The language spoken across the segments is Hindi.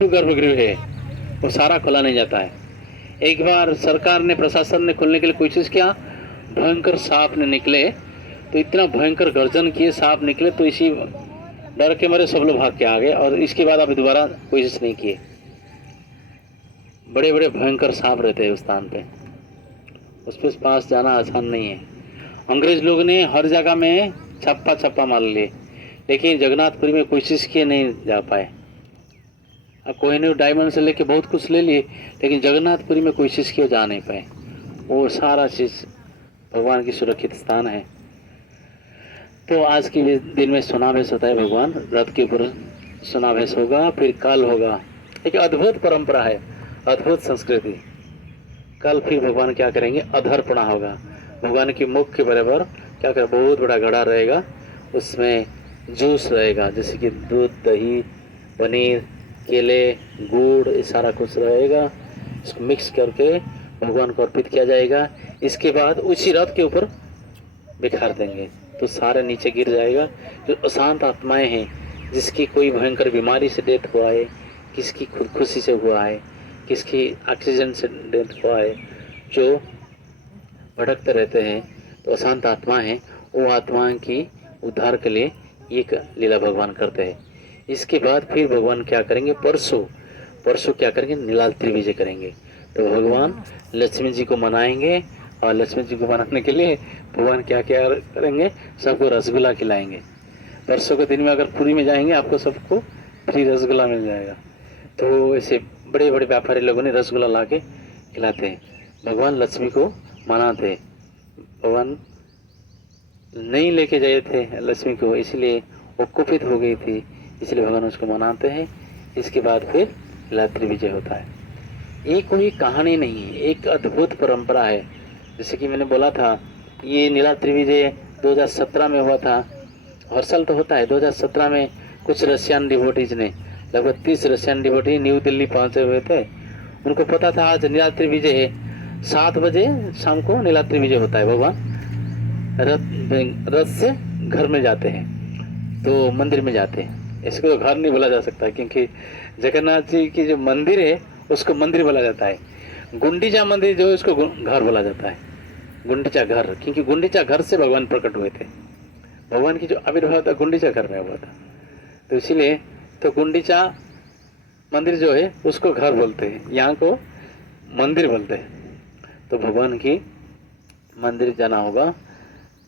जो गर्भगृह है वो सारा खोला नहीं जाता है। एक बार सरकार ने, प्रशासन ने खोलने के लिए कोशिश किया, भयंकर सांप ने निकले, तो इतना भयंकर गर्जन किए, सांप निकले, तो इसी डर के मारे सब लोग भाग के आ गए और इसके बाद अभी दोबारा कोशिश नहीं किए। बड़े बड़े भयंकर सांप रहते हैं उस स्थान पे, उस पे पास जाना आसान नहीं है। अंग्रेज लोग ने हर जगह में छप्पा छप्पा मार लिए, लेकिन जगन्नाथपुरी में कोशिश किए, नहीं जा पाए। कोहिनूर डायमंड से लेके बहुत कुछ ले लिए, लेकिन जगन्नाथपुरी में कोशिश की, जा नहीं पाए। वो सारा चीज भगवान की सुरक्षित स्थान है। तो आज के दिन में सुनावेश होता है, भगवान रथ के ऊपर सुनावेश होगा, फिर कल होगा। एक अद्भुत परंपरा है, अद्भुत संस्कृति। कल फिर भगवान क्या करेंगे, अधर्पणा होगा। भगवान की मुख के बराबर क्या करें, बहुत बड़ा घड़ा रहेगा, उसमें जूस रहेगा, जैसे कि दूध, दही, पनीर, केले, गुड़, ये सारा कुछ रहेगा। इसको मिक्स करके भगवान को अर्पित किया जाएगा। इसके बाद उसी रथ के ऊपर बिखार देंगे तो सारे नीचे गिर जाएगा। जो अशांत आत्माएं हैं, जिसकी कोई भयंकर बीमारी से डेथ हुआ है, किसकी खुदकुशी से हुआ है, किसकी एक्सीडेंट से डेथ हुआ है, जो भटकते रहते हैं, तो अशांत आत्मा है, वो आत्माओं की उद्धार के लिए ये लीला भगवान करते हैं। इसके बाद फिर भगवान क्या करेंगे, परसों क्या करेंगे, नीलाद्रि विजय करेंगे। तो भगवान लक्ष्मी जी को मनाएंगे, और लक्ष्मी जी को मनाने के लिए भगवान क्या क्या करेंगे, सबको रसगुल्ला खिलाएंगे। परसों के दिन में अगर पुरी में जाएंगे, आपको सबको फ्री रसगुल्ला मिल जाएगा। तो ऐसे बड़े बड़े व्यापारी लोगों ने रसगुल्ला ला के खिलाते हैं, भगवान लक्ष्मी को मनाते। भगवान नहीं लेके गए थे लक्ष्मी को, इसलिए वो कुपित हो गई थी, इसलिए भगवान उसको मनाते हैं। इसके बाद फिर नीलाद्रि विजय होता है। ये कोई कहानी नहीं है, एक अद्भुत परंपरा है। जैसे कि मैंने बोला था, ये नीलाद्रि विजय 2017 में हुआ था। हर साल तो होता है। 2017 में कुछ रशियन डिवोटीज ने, लगभग 30 रशियन डिवोटी न्यू दिल्ली पहुंचे हुए थे। उनको पता था आज नीलाद्रि विजय है, 7 बजे शाम को नीलाद्रि विजय होता है। भगवान रथ से घर में जाते हैं, तो मंदिर में जाते हैं। इसको घर नहीं बोला जा सकता, क्योंकि जगन्नाथ जी की जो मंदिर है उसको मंदिर बोला जाता है। गुंडीचा मंदिर जो है उसको घर बोला जाता है, गुंडीचा घर, क्योंकि गुंडीचा घर से भगवान प्रकट हुए थे। भगवान की जो आविर्भाव था गुंडीचा घर में हुआ था, तो इसीलिए तो गुंडीचा मंदिर जो है उसको घर बोलते हैं, यहाँ को मंदिर बोलते हैं। तो भगवान की मंदिर जाना होगा,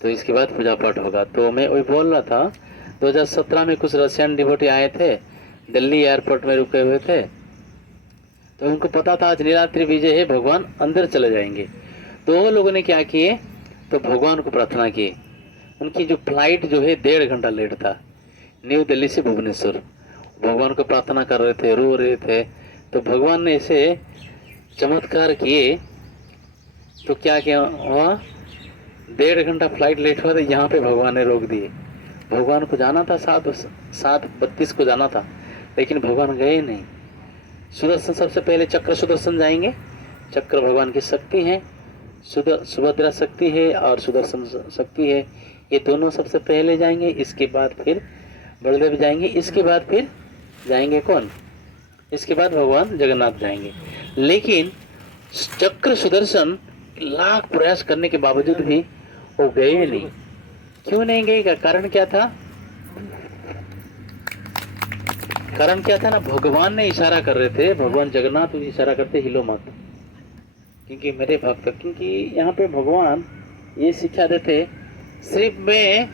तो इसके बाद पूजा पाठ होगा। तो मैं वही बोल रहा था, 2017 में कुछ रशियन डिवोटी आए थे, दिल्ली एयरपोर्ट में रुके हुए थे। तो उनको पता था आज नीलाद्रि विजय है, भगवान अंदर चले जाएंगे। तो वो लोगों ने क्या किए, तो भगवान को प्रार्थना की। उनकी जो फ्लाइट जो है 1.5 घंटा लेट था, न्यू दिल्ली से भुवनेश्वर। भगवान को प्रार्थना कर रहे थे, रो रहे थे। तो भगवान ने ऐसे चमत्कार किए, तो क्या किया हुआ, 1.5 घंटा फ्लाइट लेट हुआ, तो यहाँ पे भगवान ने रोक दिए। भगवान को जाना था 7:32 को जाना था, लेकिन भगवान गए नहीं। सुदर्शन सबसे पहले चक्र सुदर्शन जाएंगे। चक्र भगवान की शक्ति है, सुभद्रा शक्ति है और सुदर्शन शक्ति है। ये दोनों सबसे पहले जाएंगे, इसके बाद फिर बलदेव जाएंगे, इसके बाद फिर जाएंगे कौन, इसके बाद भगवान जगन्नाथ जाएंगे। लेकिन चक्र सुदर्शन लाख प्रयास करने के बावजूद भी वो गए नहीं। क्यों नहीं गए, का कारण क्या था, कारण क्या था ना, भगवान ने इशारा कर रहे थे, भगवान जगन्नाथ इशारा करते, हिलो मत, क्योंकि मेरे भक्त, क्योंकि यहाँ पे भगवान ये शिक्षा देते, सिर्फ मैं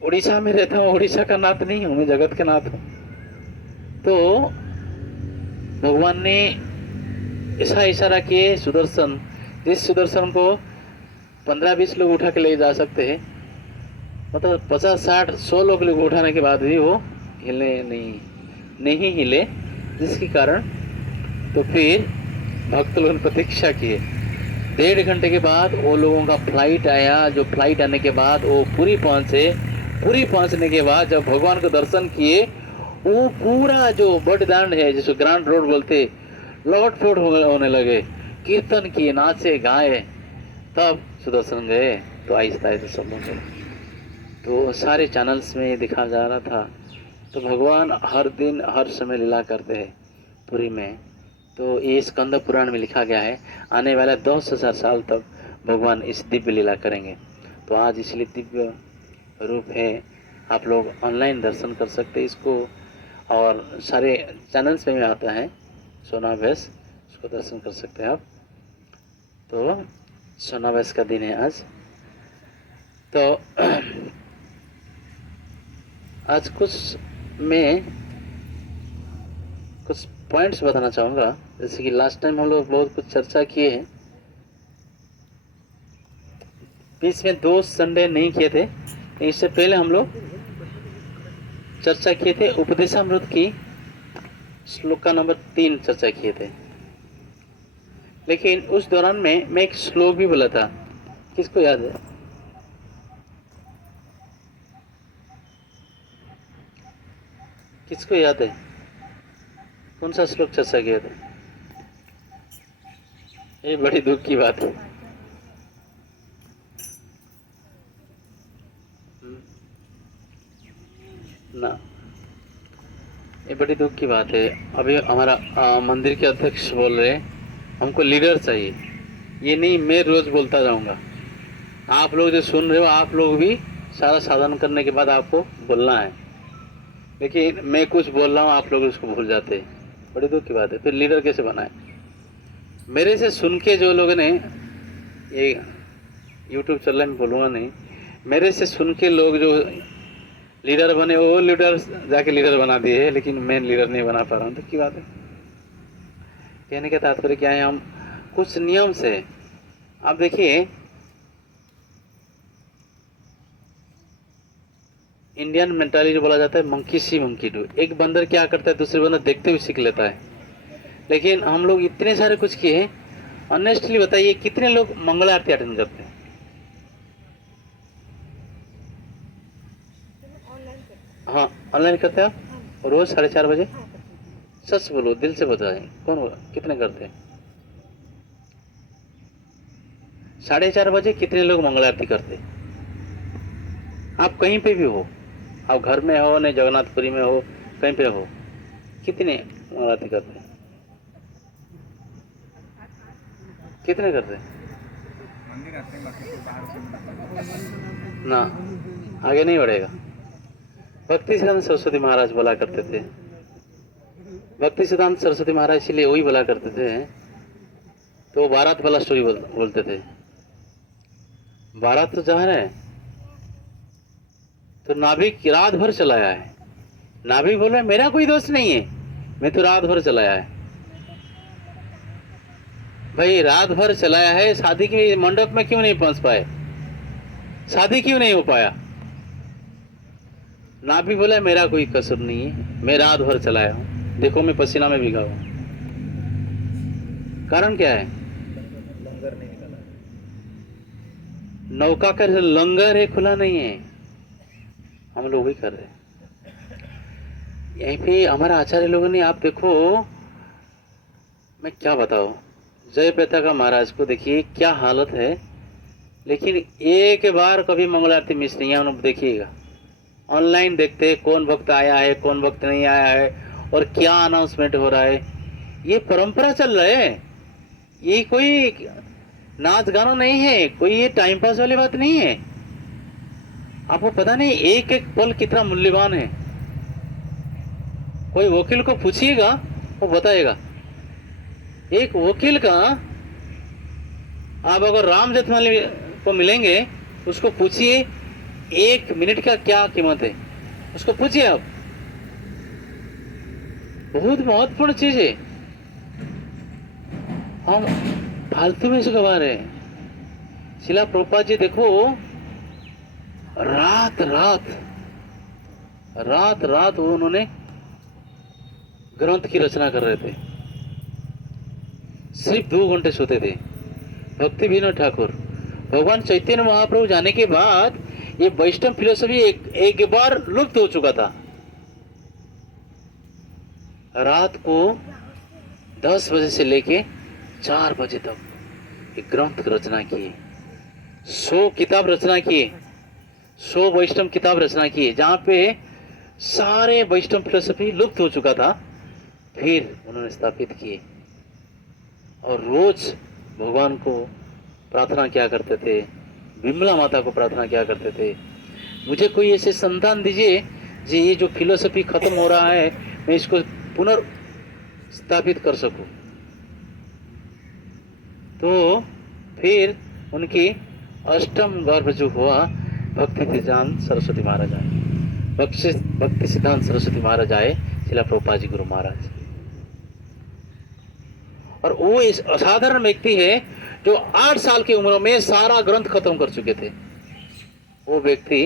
उड़ीसा में रहता हूँ, उड़ीसा का नाथ नहीं हूँ, मैं जगत के नाथ हूँ। तो भगवान ने ऐसा इशारा किए, सुदर्शन, जिस सुदर्शन को 15-20 लोग उठा के ले जा सकते हैं, मतलब 50-60-100 लोग उठाने के बाद भी वो हिले नहीं हिले, जिसके कारण तो फिर भक्त लोगों ने प्रतीक्षा किए। 1.5 घंटे के बाद वो लोगों का फ्लाइट आया। जो फ्लाइट आने के बाद वो पूरी पहुंचने के बाद जब भगवान को दर्शन किए, वो पूरा जो बड़दांड है, जिसको ग्रांड रोड बोलते, लौट फोट होने लगे, कीर्तन किए, नाचे गाए। तब सुदर्शन गए, तो आहिस्ता आहिस्ता सब गए। तो सारे चैनल्स में दिखा जा रहा था। तो भगवान हर दिन हर समय लीला करते हैं। पुरी में, तो ये स्कंद पुराण में लिखा गया है आने वाला 10,000 साल तक भगवान इस दिव्य लीला करेंगे। तो आज इसलिए दिव्य रूप है, आप लोग ऑनलाइन दर्शन कर सकते हैं इसको, और सारे चैनल्स में भी आता है सोनावेश, उसको दर्शन कर सकते हैं आप। तो सोनावेश का दिन है आज। तो आज मैं कुछ पॉइंट्स बताना चाहूँगा। जैसे कि लास्ट टाइम हम लोग बहुत कुछ चर्चा किए हैं, बीच में 2 संडे नहीं किए थे। इससे पहले हम लोग चर्चा किए थे उपदेशामृत की श्लोक का नंबर 3 चर्चा किए थे। लेकिन उस दौरान में मैं एक श्लोक भी बोला था, किसको याद है? किसको याद है कौन सा श्लोक चर्चा किया था? ये बड़ी दुख की बात है। ना, ये बड़ी दुख की बात है। अभी हमारा मंदिर के अध्यक्ष बोल रहे हैं हमको लीडर चाहिए। ये नहीं मैं रोज बोलता जाऊंगा, आप लोग जो सुन रहे हो आप लोग भी सारा साधन करने के बाद आपको बोलना है। लेकिन मैं कुछ बोल रहा हूँ, आप लोग उसको भूल जाते हैं, बड़ी दुख की बात है। फिर लीडर कैसे बनाए? मेरे से सुन के जो लोगों ने, ये यूट्यूब चल रहा है मैं बोलूँगा नहीं, मेरे से सुन के लोग जो लीडर बने वो लीडर जाके लीडर बना दिए, लेकिन मैं लीडर नहीं बना पा रहा हूँ। तो क्या बात है? कहने का तात्पर्य क्या है, हम कुछ नियम से, आप देखिए इंडियन मेंटालिटी बोला जाता है मंकी सी मंकी डू। एक बंदर क्या करता है दूसरे बंदर देखते हुए सीख लेता है। लेकिन हम लोग इतने सारे कुछ किए, ऑनेस्टली बताइए कितने लोग मंगल आरती अटेंड करते हैं? हाँ ऑनलाइन करते हैं आप रोज 4:30 बजे? सच बोलो, दिल से बताएं, कौन बोला कितने करते हैं? 4:30 बजे कितने लोग मंगल आरती करते हैं? आप कहीं पे भी हो, आप घर में हो, नहीं जगन्नाथपुरी में हो, कहीं पे हो, कितने मंगल आरती करते हैं? कितने करते हैं? ना, आगे नहीं बढ़ेगा। भक्ति सिद्धांत सरस्वती महाराज बोला करते थे, भक्ति सिद्धांत सरस्वती महाराज इसीलिए वही बोला करते थे, तो बारात वाला स्टोरी बोलते थे। बारात तो जा रहे हैं, तो नाभिक रात भर चलाया है। नाभिक बोल रहा मेरा कोई दोस्त नहीं है, मैं तो रात भर चलाया है। भाई रात भर चलाया है, शादी के मंडप में क्यों नहीं पहुंच पाए? शादी क्यों नहीं हो पाया? नाभिक बोला मेरा कोई कसूर नहीं है, मैं रात भर चलाया हूं, देखो मैं पसीना में भीगा हूं। कारण क्या है? लंगर नहीं निकाला, नौका का लंगर है खुला नहीं है, हम लोग ही कर रहे हैं। यहीं पे हमारा आचार्य लोगों ने, आप देखो मैं क्या बताऊं, जय पेता का महाराज को देखिए क्या हालत है। लेकिन एक बार कभी मंगल आरती मिस नहीं है। उन्होंने देखिएगा ऑनलाइन देखते हैं कौन भक्त आया है कौन भक्त नहीं आया है और क्या अनाउंसमेंट हो रहा है। ये परंपरा चल रहा है, ये कोई नाच गाना नहीं है, कोई ये टाइम पास वाली बात नहीं है। आपको पता नहीं एक एक पल कितना मूल्यवान है। कोई वकील को पूछिएगा वो बताएगा। एक वकील का, आप अगर राम जेठमलानी को मिलेंगे उसको पूछिए 1 मिनट का क्या कीमत है, उसको पूछिए आप। बहुत महत्वपूर्ण चीज है, हम फालतू में इसको गवा रहे हैं। शिला प्रभुपाद जी देखो रात रात वो उन्होंने ग्रंथ की रचना कर रहे थे, सिर्फ 2 घंटे सोते थे। भक्ति विनोद ठाकुर, भगवान चैतन्य महाप्रभु जाने के बाद ये वैष्णव फिलोसफी एक बार लुप्त हो चुका था। रात को 10 बजे से लेके 4 बजे तक एक ग्रंथ रचना किए, 100 किताब रचना किए, 100 वैष्णव किताब रचना किए, जहाँ पे सारे वैष्णव फिलोसफी लुप्त हो चुका था। फिर उन्होंने स्थापित किए और रोज भगवान को प्रार्थना किया करते थे, विमला माता को प्रार्थना किया करते थे, मुझे कोई ऐसे संतान दीजिए जी, ये जो फिलोसफी खत्म हो रहा है मैं इसको पुनर्स्थापित कर सकूं। तो फिर उनकी अष्टम गर्भ जो हुआ भक्ति सिद्धांत सरस्वती महाराज आए, भक्ति सिद्धांत सरस्वती महाराज आए, शिला प्रभुपाद जी गुरु महाराज। और वो इस असाधारण व्यक्ति है जो 8 साल की उम्र में सारा ग्रंथ खत्म कर चुके थे। वो व्यक्ति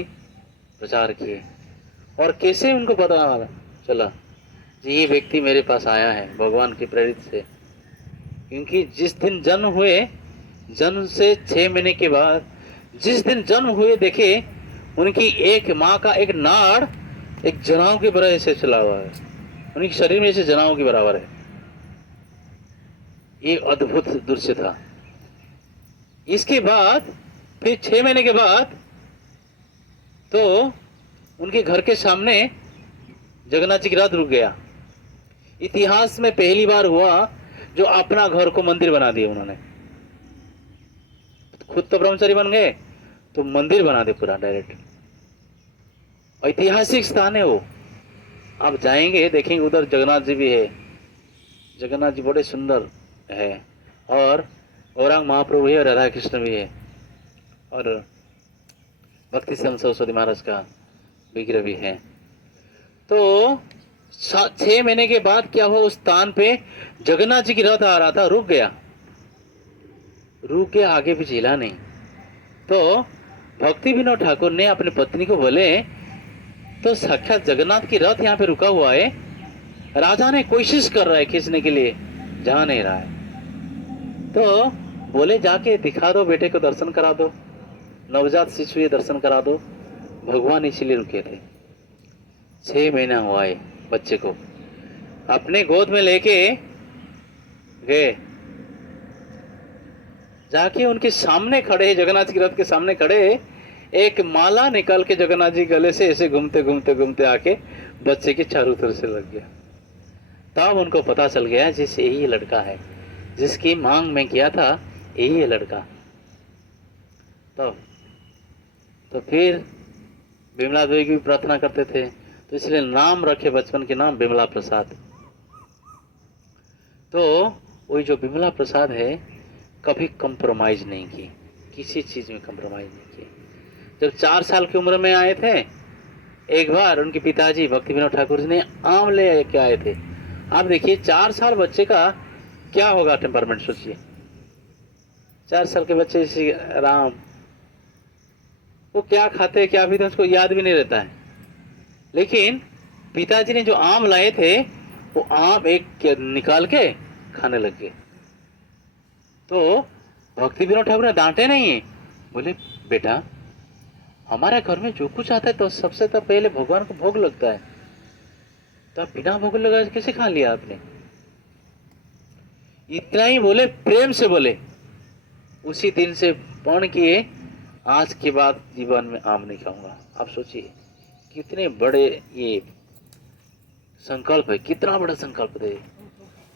प्रचार किए और कैसे उनको पता चला जी ये व्यक्ति मेरे पास आया है भगवान की प्रेरित से। क्योंकि जिस दिन जन्म हुए, जन्म से 6 महीने के बाद जिस दिन जन्म हुए देखे उनकी एक माँ का एक नाड़ एक जनाव के बराबर से चला हुआ है, उनके शरीर में से जनाव के बराबर है। ये अद्भुत दृश्य था। इसके बाद फिर 6 महीने के बाद तो उनके घर के सामने जगन्नाथ जी की रथ रुक गया। इतिहास में पहली बार हुआ जो अपना घर को मंदिर बना दिया उन्होंने। खुद तो ब्रह्मचारी बन गए तो मंदिर बना दे पूरा डायरेक्ट। ऐतिहासिक स्थान है वो, आप जाएंगे देखेंगे उधर जगन्नाथ जी भी है। जगन्नाथ जी बड़े सुंदर है और औरंग महाप्रभु है और राधा कृष्ण भी है और भक्ति सिद्धांत सरस्वती महाराज का विग्रह भी है। तो 6 महीने के बाद क्या हुआ, उस स्थान पे जगन्नाथ जी की रथ आ रहा था, रुक गया, आगे भी झेला नहीं। तो भक्ति विनोद ठाकुर ने अपनी पत्नी को बोले तो साक्षात जगन्नाथ की रथ यहाँ पे रुका हुआ है, राजा ने कोशिश कर रहा है खींचने के लिए, जा नहीं रहा है। तो बोले जाके दिखा दो, बेटे को दर्शन करा दो, नवजात शिशु ये दर्शन करा दो। भगवान इसीलिए रुके थे। 6 महीना हुआ है बच्चे को अपने गोद में लेके गए, जाके उनके सामने खड़े, जगन्नाथ की रथ के सामने खड़े, एक माला निकाल के जगन्नाथ जी गले से ऐसे घूमते घूमते घूमते आके बच्चे के चारों तरफ से लग गया। तब उनको पता चल गया जिस यही लड़का है जिसकी मांग में किया था, यही है लड़का। तो फिर विमला देवी की प्रार्थना करते थे, तो इसलिए नाम रखे बचपन के नाम विमला प्रसाद। तो वही जो विमला प्रसाद है कभी कंप्रोमाइज नहीं की, किसी चीज में कंप्रोमाइज नहीं की। जब 4 साल की उम्र में आए थे, एक बार उनके पिताजी भक्ति विनोद ठाकुर जी ने आम ले के आए थे। आप देखिए 4 साल बच्चे का क्या होगा टेम्परमेंट, सोचिए। 4 साल के बच्चे इसी राम, वो क्या खाते क्या पीते उसको याद भी नहीं रहता है। लेकिन पिताजी ने जो आम लाए थे वो आम एक निकाल के खाने लग गए। तो भक्ति विनोद ठाकुर ने डांटे नहीं, बोले बेटा हमारे घर में जो कुछ आता है तो सबसे तो पहले भगवान को भोग लगता है, तो आप बिना भोग लगाए कैसे खा लिया आपने। इतना ही बोले, प्रेम से बोले। उसी दिन से प्रण किए आज के बाद जीवन में आम नहीं खाऊंगा। आप सोचिए कितने बड़े ये संकल्प है, कितना बड़ा संकल्प है।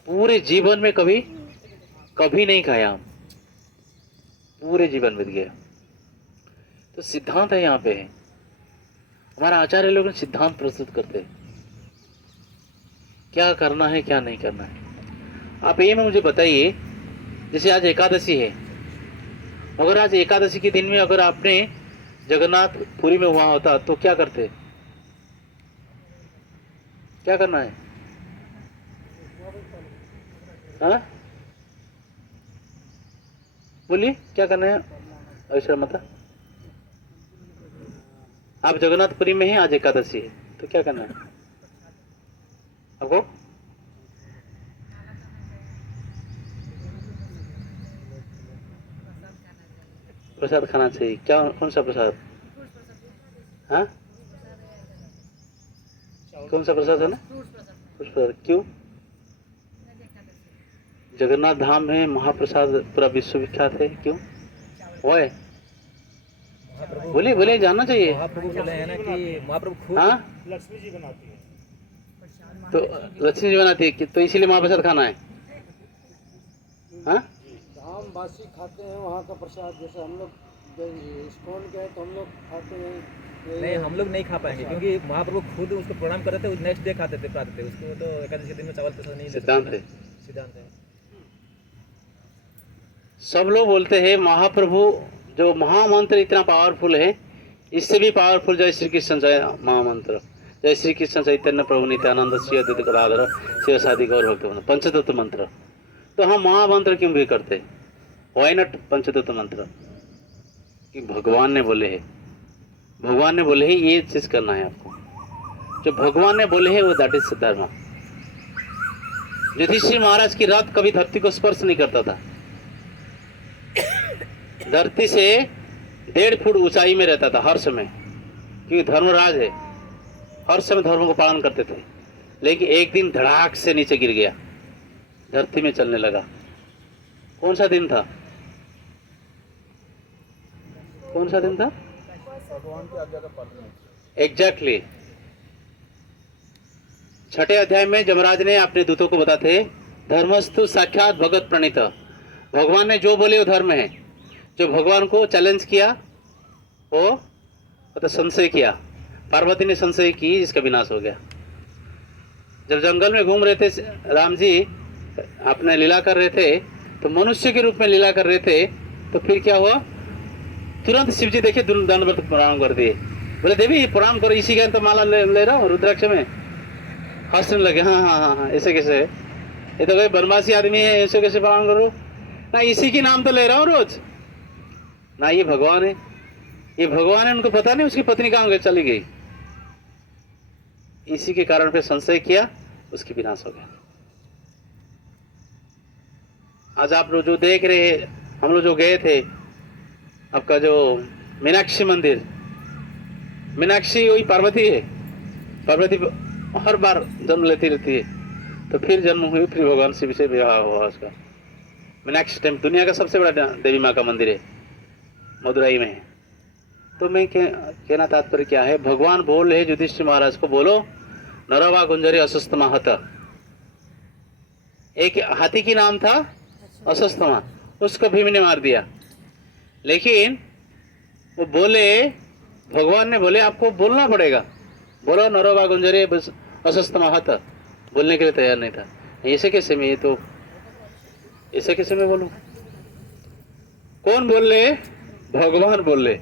पूरे जीवन में कभी नहीं खाया आम, पूरे जीवन बीत गया। तो सिद्धांत है यहाँ पे है, हमारा आचार्य लोग सिद्धांत प्रस्तुत करते हैं क्या करना है क्या नहीं करना है। आप ये में मुझे बताइए, जैसे आज एकादशी है, अगर आज एकादशी के दिन में अगर आपने जगन्नाथ पुरी में हुआ होता तो क्या करते, क्या करना है? हाँ बोलिए क्या करना है? ऐसा मत, आप जगन्नाथपुरी में हैं, आज एकादशी है तो क्या करना है आपको? प्रसाद खाना चाहिए। क्या, कौन सा प्रसाद? हाँ कौन सा प्रसाद है ना? प्रसाद। क्यों? जगन्नाथ धाम में महाप्रसाद पूरा विश्व विख्यात है, क्यों वो है? बोले बोले जानना चाहिए। महाप्रभु बोले हैं ना कि महाप्रभु खुद हाँ लक्ष्मी जी बनाती है तो लक्ष्मी जी बनाती है तो इसीलिए महाप्रसाद खाना है। हाँ हम बासी खाते हैं वहाँ का प्रसाद, जैसे हम लोग इस्कॉन के हैं तो हम लोग खाते हैं। नहीं, हम लोग नहीं खा पाएंगे क्योंकि महाप्रभु खुद उसको प्रणाम करते थे, नेक्स्ट डे खाते थे उसको, तो एकादशी दिन में चावल प्रसाद नहीं ले सकते। सिद्धांत है। सब लोग बोलते हैं महाप्रभु जो महामंत्र इतना पावरफुल है, इससे भी पावरफुल जय श्री कृष्ण जय महामंत्र, जय श्री कृष्ण चैतन्य प्रभु नित्यानंद श्री अद्वैत गदाधर शिव सादि गौर भक्त पंचतत्व मंत्र। तो हम महामंत्र क्यों भी करते हैं? वाई नॉट पंचतत्व मंत्र? कि भगवान ने बोले हैं, भगवान ने बोले हैं ये चीज करना है आपको। जो भगवान ने बोले हैं वो दैट इज धर्म। युधिष्ठिर महाराज की रथ कभी धरती को स्पर्श नहीं करता था, धरती से 1.5 फुट ऊंचाई में रहता था हर समय, क्योंकि धर्मराज है, हर समय धर्म को पालन करते थे। लेकिन एक दिन धड़ाक से नीचे गिर गया, धरती में चलने लगा। कौन सा दिन था? कौन सा दिन था? भगवान की आज्ञा का पालन। एग्जैक्टली। 6ठे अध्याय में जमराज ने अपने दूतों को बताते, धर्मस्तु साक्षात भगत प्रणीत। भगवान ने जो बोले वो धर्म है। जो भगवान को चैलेंज किया वो तो संशय किया, पार्वती ने संशय की, जिसका विनाश हो गया। जब जंगल में घूम रहे थे राम जी, अपने लीला कर रहे थे, तो मनुष्य के रूप में लीला कर रहे थे, तो फिर क्या हुआ? तुरंत शिव जी देखे, दंडवत प्रणाम कर दिए। बोले देवी प्रणाम करो, इसी का तो माला ले रहा हूँ रुद्राक्ष में। हंसने लगे, हाँ हाँ हाँ हाँ, ऐसे कैसे? ये तो कोई बनवासी आदमी है, ऐसे कैसे प्रणाम करो? ना इसी की नाम तो ले रहा हूँ रोज। ना ये भगवान है, ये भगवान है, उनको पता नहीं उसकी पत्नी कहाँ चली गई। इसी के कारण पे संशय किया, उसकी विनाश हो गया। आज आप लोग जो देख रहे हैं, हम लोग जो गए थे आपका जो मीनाक्षी मंदिर, मीनाक्षी वही पार्वती है। पार्वती हर बार जन्म लेती रहती है, तो फिर जन्म हुई, फिर भगवान शिव से विवाह हुआ उसका। मीनाक्षी टेम्पल दुनिया का सबसे बड़ा देवी माँ का मंदिर है, मदुरई में है। तो मैं कहना तात्पर्य क्या है? भगवान बोल रहे युधिष्ठिर महाराज को, बोलो नरवा गुंजरी अस्वस्थमा हत। एक हाथी की नाम था अस्वस्थमा, उसको भीम ने मार दिया। लेकिन वो बोले, भगवान ने बोले आपको बोलना पड़ेगा, बोलो नरवा गुंजरी अस्वस्थमा हत। बोलने के लिए तैयार नहीं था। ऐसे कैसे मैं, ये तो ऐसे कैसे मैं बोलूं? कौन बोल रहे? भगवान बोल रहे।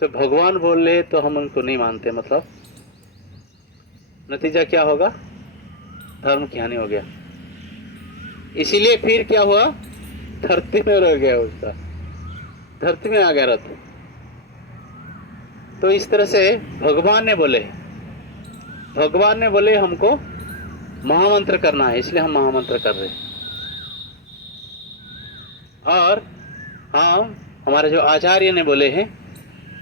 तो भगवान बोल रहे तो हम उनको नहीं मानते, मतलब नतीजा क्या होगा? धर्म की हानि हो गया। इसीलिए फिर क्या हुआ? धरती में रह गया, उसका धरती में आ गया रथ। तो इस तरह से भगवान ने बोले, भगवान ने बोले हमको महामंत्र करना है, इसलिए हम महामंत्र कर रहे हैं। और हाँ, हमारे जो आचार्य ने बोले हैं,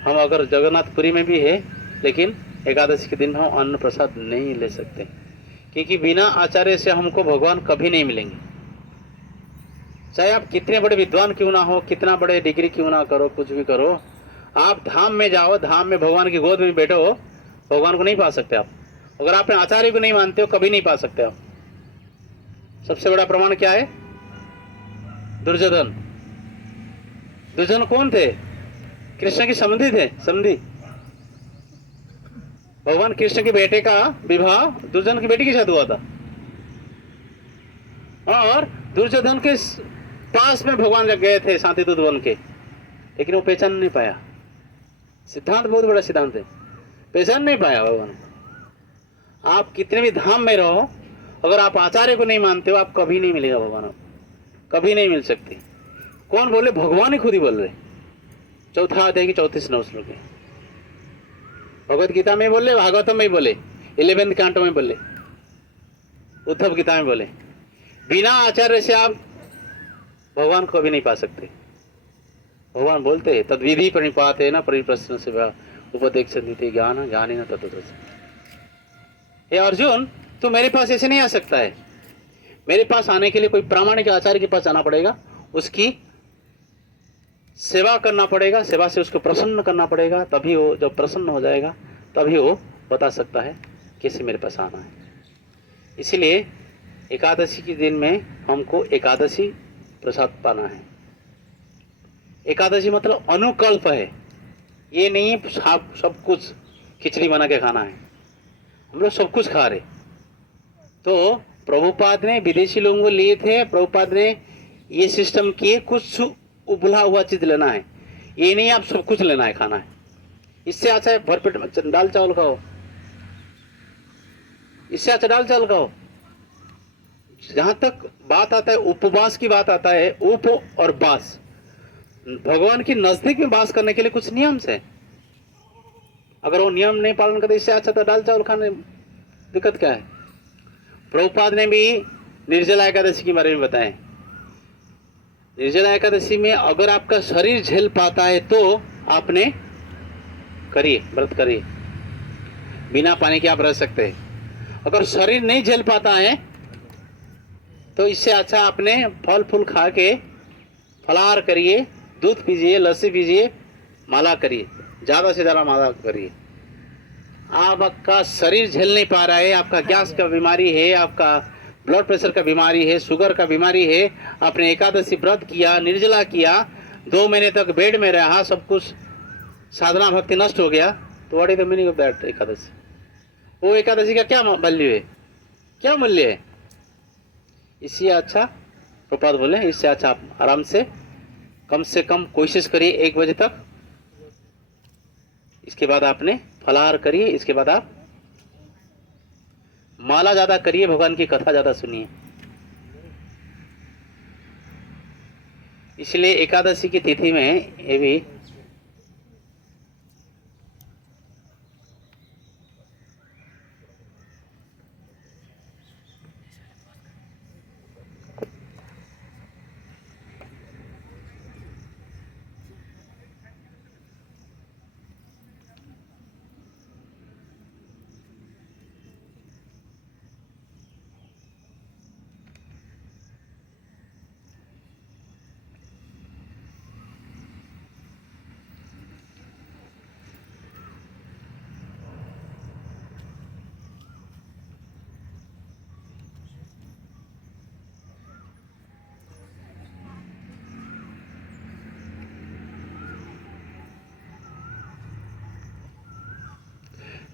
हम अगर जगन्नाथपुरी में भी है, लेकिन एकादशी के दिन हम अन्न प्रसाद नहीं ले सकते, क्योंकि बिना आचार्य से हमको भगवान कभी नहीं मिलेंगे। चाहे आप कितने बड़े विद्वान क्यों ना हो, कितना बड़े डिग्री क्यों ना करो, कुछ भी करो, आप धाम में जाओ, धाम में भगवान की गोद में बैठो, भगवान को नहीं पा सकते आप। अगर आप आचार्य को नहीं मानते हो, कभी नहीं पा सकते आप। सबसे बड़ा प्रमाण क्या है? दुर्योधन। दुर्योधन कौन थे? कृष्ण के संबंधी थे, संबंधी। भगवान कृष्ण के बेटे का विवाह दुर्योधन की बेटी के साथ हुआ था, और दुर्योधन के पास में भगवान लग गए थे शांतिदूत बन के, लेकिन वो पहचान नहीं पाया। सिद्धांत बहुत बड़ा सिद्धांत है, पहचान नहीं पाया भगवान। आप कितने भी धाम में रहो, अगर आप आचार्य को नहीं मानते हो, आप कभी नहीं मिलेगा भगवान, आप कभी नहीं मिल सकते। कौन बोले? भगवान ही खुद ही बोल रहे। चौथा अध्याय की 34 श्लोक है, भगवत गीता में बोले, भागवतम में बोले, 11वें कांटो में बोले, उद्धव गीता में बोले, बिना आचार्य से आप भगवान को कभी नहीं पा सकते। भगवान बोलते हैं तद्विधि प्रणिपाते न परिप्रश्न से उपदेक्षन्ति ज्ञान ज्ञानी न तत्व। हे अर्जुन, तू मेरे पास ऐसे नहीं आ सकता है। मेरे पास आने के लिए कोई प्रामाणिक आचार्य के पास आना पड़ेगा, उसकी सेवा करना पड़ेगा, सेवा से उसको प्रसन्न करना पड़ेगा, तभी वो जब प्रसन्न हो जाएगा तभी वो बता सकता है कैसे मेरे पास आना है। इसीलिए एकादशी के दिन में हमको एकादशी प्रसाद पाना है। एकादशी मतलब अनुकल्प है, ये नहीं सब कुछ खिचड़ी बना के खाना है। हम लोग सब कुछ खा रहे। तो प्रभुपाद ने विदेशी लोगों को लिए थे, प्रभुपाद ने ये सिस्टम किए, कुछ उबला हुआ चीज लेना है, ये नहीं आप सब कुछ लेना है, खाना है। इससे अच्छा है भरपेट दाल चावल खाओ, इससे अच्छा दाल चावल खाओ। जहां तक बात आता है उपवास की बात आता है, उप और वास, भगवान की नजदीक में वास करने के लिए कुछ नियम है। अगर वो नियम नहीं पालन करते, इससे अच्छा तो दाल चावल खाने, दिक्कत क्या है। प्रभुपाद ने भी निर्जला एकादशी के बारे में बताएं। निर्जला एकादशी में अगर आपका शरीर झेल पाता है तो आपने करिए, व्रत करिए, बिना पानी के आप रह सकते हैं। अगर शरीर नहीं झेल पाता है तो इससे अच्छा आपने फल फूल खा के फलाहार करिए, दूध पीजिए, लस्सी पीजिए, माला करिए, ज़्यादा से ज़्यादा माला करिए। आपका शरीर झेल नहीं पा रहा है, आपका गैस का बीमारी है, आपका ब्लड प्रेशर का बीमारी है, शुगर का बीमारी है, आपने एकादशी व्रत किया, निर्जला किया, 2 महीने तक बेड में रहा, सब कुछ साधना भक्ति नष्ट हो गया, तो what is the meaning of that Ekadashi? वो एकादशी का क्या वैल्यू है, क्या मूल्य है? इससे अच्छा प्रपात बोले, इससे अच्छा आप आराम से कम कोशिश करिए 1 बजे तक, इसके बाद आपने फलाहार करिए, इसके बाद आप माला ज्यादा करिए, भगवान की कथा ज्यादा सुनिए। इसलिए एकादशी की तिथि में ये भी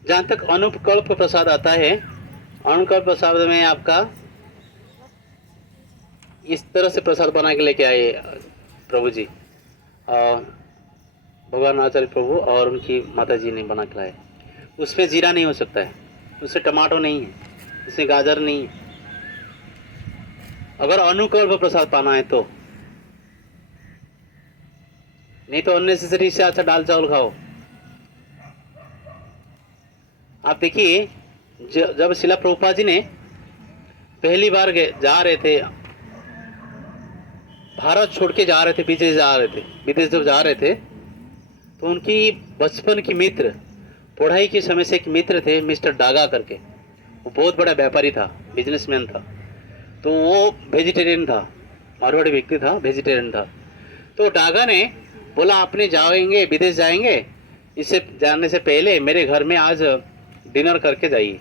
जहाँ तक अनुकल्प प्रसाद आता है, अनुकल्प प्रसाद में आपका इस तरह से प्रसाद बना के लेके आए प्रभु जी, और भगवान आचार्य प्रभु और उनकी माता जी ने बना के लाए। उसमें जीरा नहीं हो सकता है, उसमें टमाटो नहीं है, उसमें गाजर नहीं है। अगर अनुकल्प प्रसाद पाना है तो, नहीं तो अननेसेसरी से अच्छा दाल चावल खाओ। आप देखिए, जब शिला प्रभुपाद जी ने पहली बार जा रहे थे, भारत छोड़ के जा रहे थे, विदेश जब जा रहे थे, तो उनकी बचपन की मित्र, पढ़ाई के समय से एक मित्र थे, मिस्टर डागा करके। वो बहुत बड़ा व्यापारी था, बिजनेसमैन था। तो वो वेजिटेरियन था, मारवाड़ी व्यक्ति था, वेजिटेरियन था। तो डागा ने बोला, आपने जाएंगे, विदेश जाएंगे, इससे जाने से पहले मेरे घर में आज डिनर करके जाइए।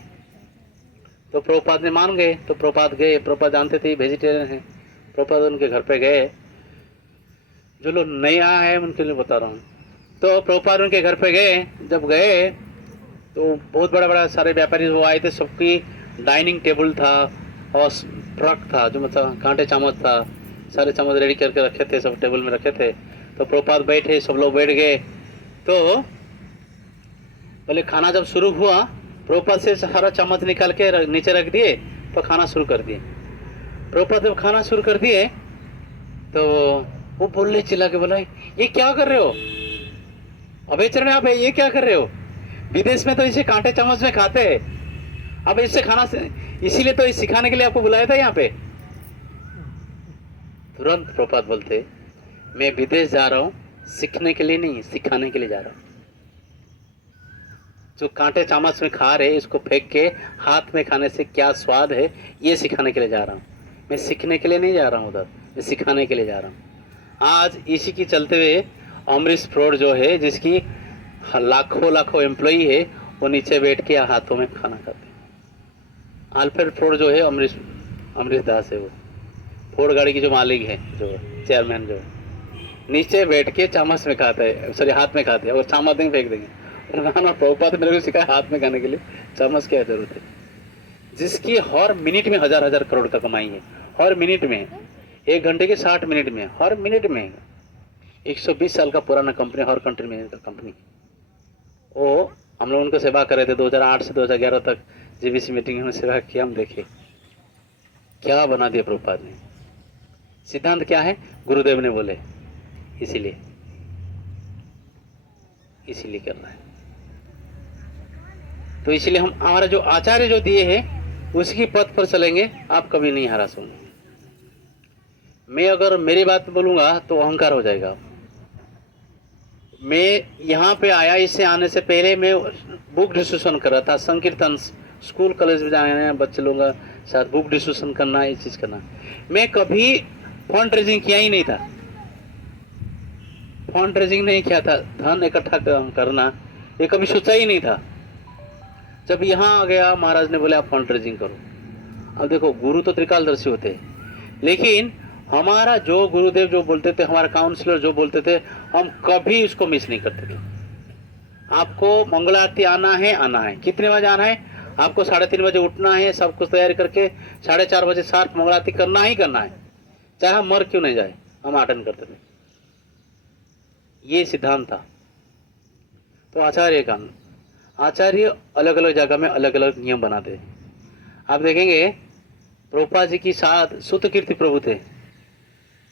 तो प्रभुपाद ने मान गए। तो प्रभुपाद गए, प्रभुपाद जानते थे वेजिटेरियन है। प्रभुपाद उनके घर पे गए। जो लोग नए आए हैं उनके लिए बता रहा हूँ। तो प्रभुपाद उनके घर पे गए। जब गए तो बहुत बड़ा बड़ा सारे व्यापारी वो आए थे, सबकी डाइनिंग टेबल था और ट्रक था, जो मतलब कांटे चम्मच था, सारे चम्मच रेडी करके रखे थे, सब टेबल में रखे थे। तो प्रभुपाद बैठे, सब लोग बैठ गए। तो पहले खाना जब शुरू हुआ, प्रभुपाद से सारा चम्मच निकाल के नीचे रख दिए, तो खाना शुरू कर दिए। प्रभुपाद जब खाना शुरू कर दिए तो वो बोलने चिल्ला के बोला, ये क्या कर रहे हो अभेचरण, आप ये क्या कर रहे हो? विदेश में तो इसे कांटे चम्मच में खाते हैं, अब इससे खाना से, इसीलिए तो इस सिखाने के लिए आपको बुलाया था यहाँ पे। तुरंत प्रभुपाद बोलते, मैं विदेश जा रहा हूँ सीखने के लिए नहीं, सिखाने के लिए जा रहा हूँ। जो कांटे चम्मच में खा रहे, इसको फेंक के हाथ में खाने से क्या स्वाद है, ये सिखाने के लिए जा रहा हूँ। मैं सीखने के लिए नहीं जा रहा हूँ उधर, मैं सिखाने के लिए जा रहा हूँ। आज इसी की चलते हुए अमरीश फ्रोड जो है, जिसकी लाखों एम्प्लॉई है, वो नीचे बैठ के हाथों में खाना खाते हैं। अल्फ्रेड फोर्ड जो है अमरीश दास है, वो फोर्ड गाड़ी की जो मालिक है, जो चेयरमैन जो है, नीचे बैठ के चम्मच में खाता है, सॉरी हाथ में खाते हैं, और चम्मच देंगे फेंक देंगे। उन्होंने प्रभुपाद मेरे को सिखाया हाथ में खाने के लिए चम्मच क्या जरूरत है। जिसकी हर मिनट में हजार हजार करोड़ का कमाई है, हर मिनट में, 1 घंटे के 60 मिनट में, हर मिनट में 120 साल का पुराना कंपनी, हर कंट्री में कंपनी। वो हम लोग उनको सेवा कर रहे थे 2008 से 2011 तक, जीबीसी मीटिंग में सेवा किया। हम देखे क्या बना दिया प्रभुपाद ने। सिद्धांत क्या है, गुरुदेव ने बोले, इसीलिए कर रहा है। तो इसलिए हम, हमारा जो आचार्य जो दिए हैं उसकी पथ पर चलेंगे, आप कभी नहीं हरास होंगे। मैं अगर मेरी बात बोलूंगा तो अहंकार हो जाएगा। मैं यहाँ पे आया, इससे आने से पहले मैं बुक डिस्कशन कर रहा था, संकीर्तन स्कूल कॉलेज में जाना, बच्चे लोगों का साथ बुक डिस्कशन करना, ये चीज़ करना। मैं कभी फंड रेजिंग किया ही नहीं था, फंड रेजिंग नहीं किया था, धन इकट्ठा करना ये कभी सोचा ही नहीं था। जब यहाँ आ गया, महाराज ने बोले आप फंड रेजिंग करो। अब देखो, गुरु तो त्रिकालदर्शी होते हैं, लेकिन हमारा जो गुरुदेव जो बोलते थे, हमारा काउंसलर जो बोलते थे, हम कभी उसको मिस नहीं करते थे। आपको मंगल आरती आना है, कितने बजे आना है, आपको 3:30 बजे उठना है, सब कुछ तैयारी करके 4:30 बजे शार्प मंगल आरती करना ही करना है, चाहे हम मर क्यों नहीं जाए, हम अटेंड करते थे। ये सिद्धांत था। तो आचार्य अलग अलग जगह में अलग अलग नियम बनाते हैं। आप देखेंगे प्रभुपाद जी की साथ सुतकीर्ति प्रभु थे,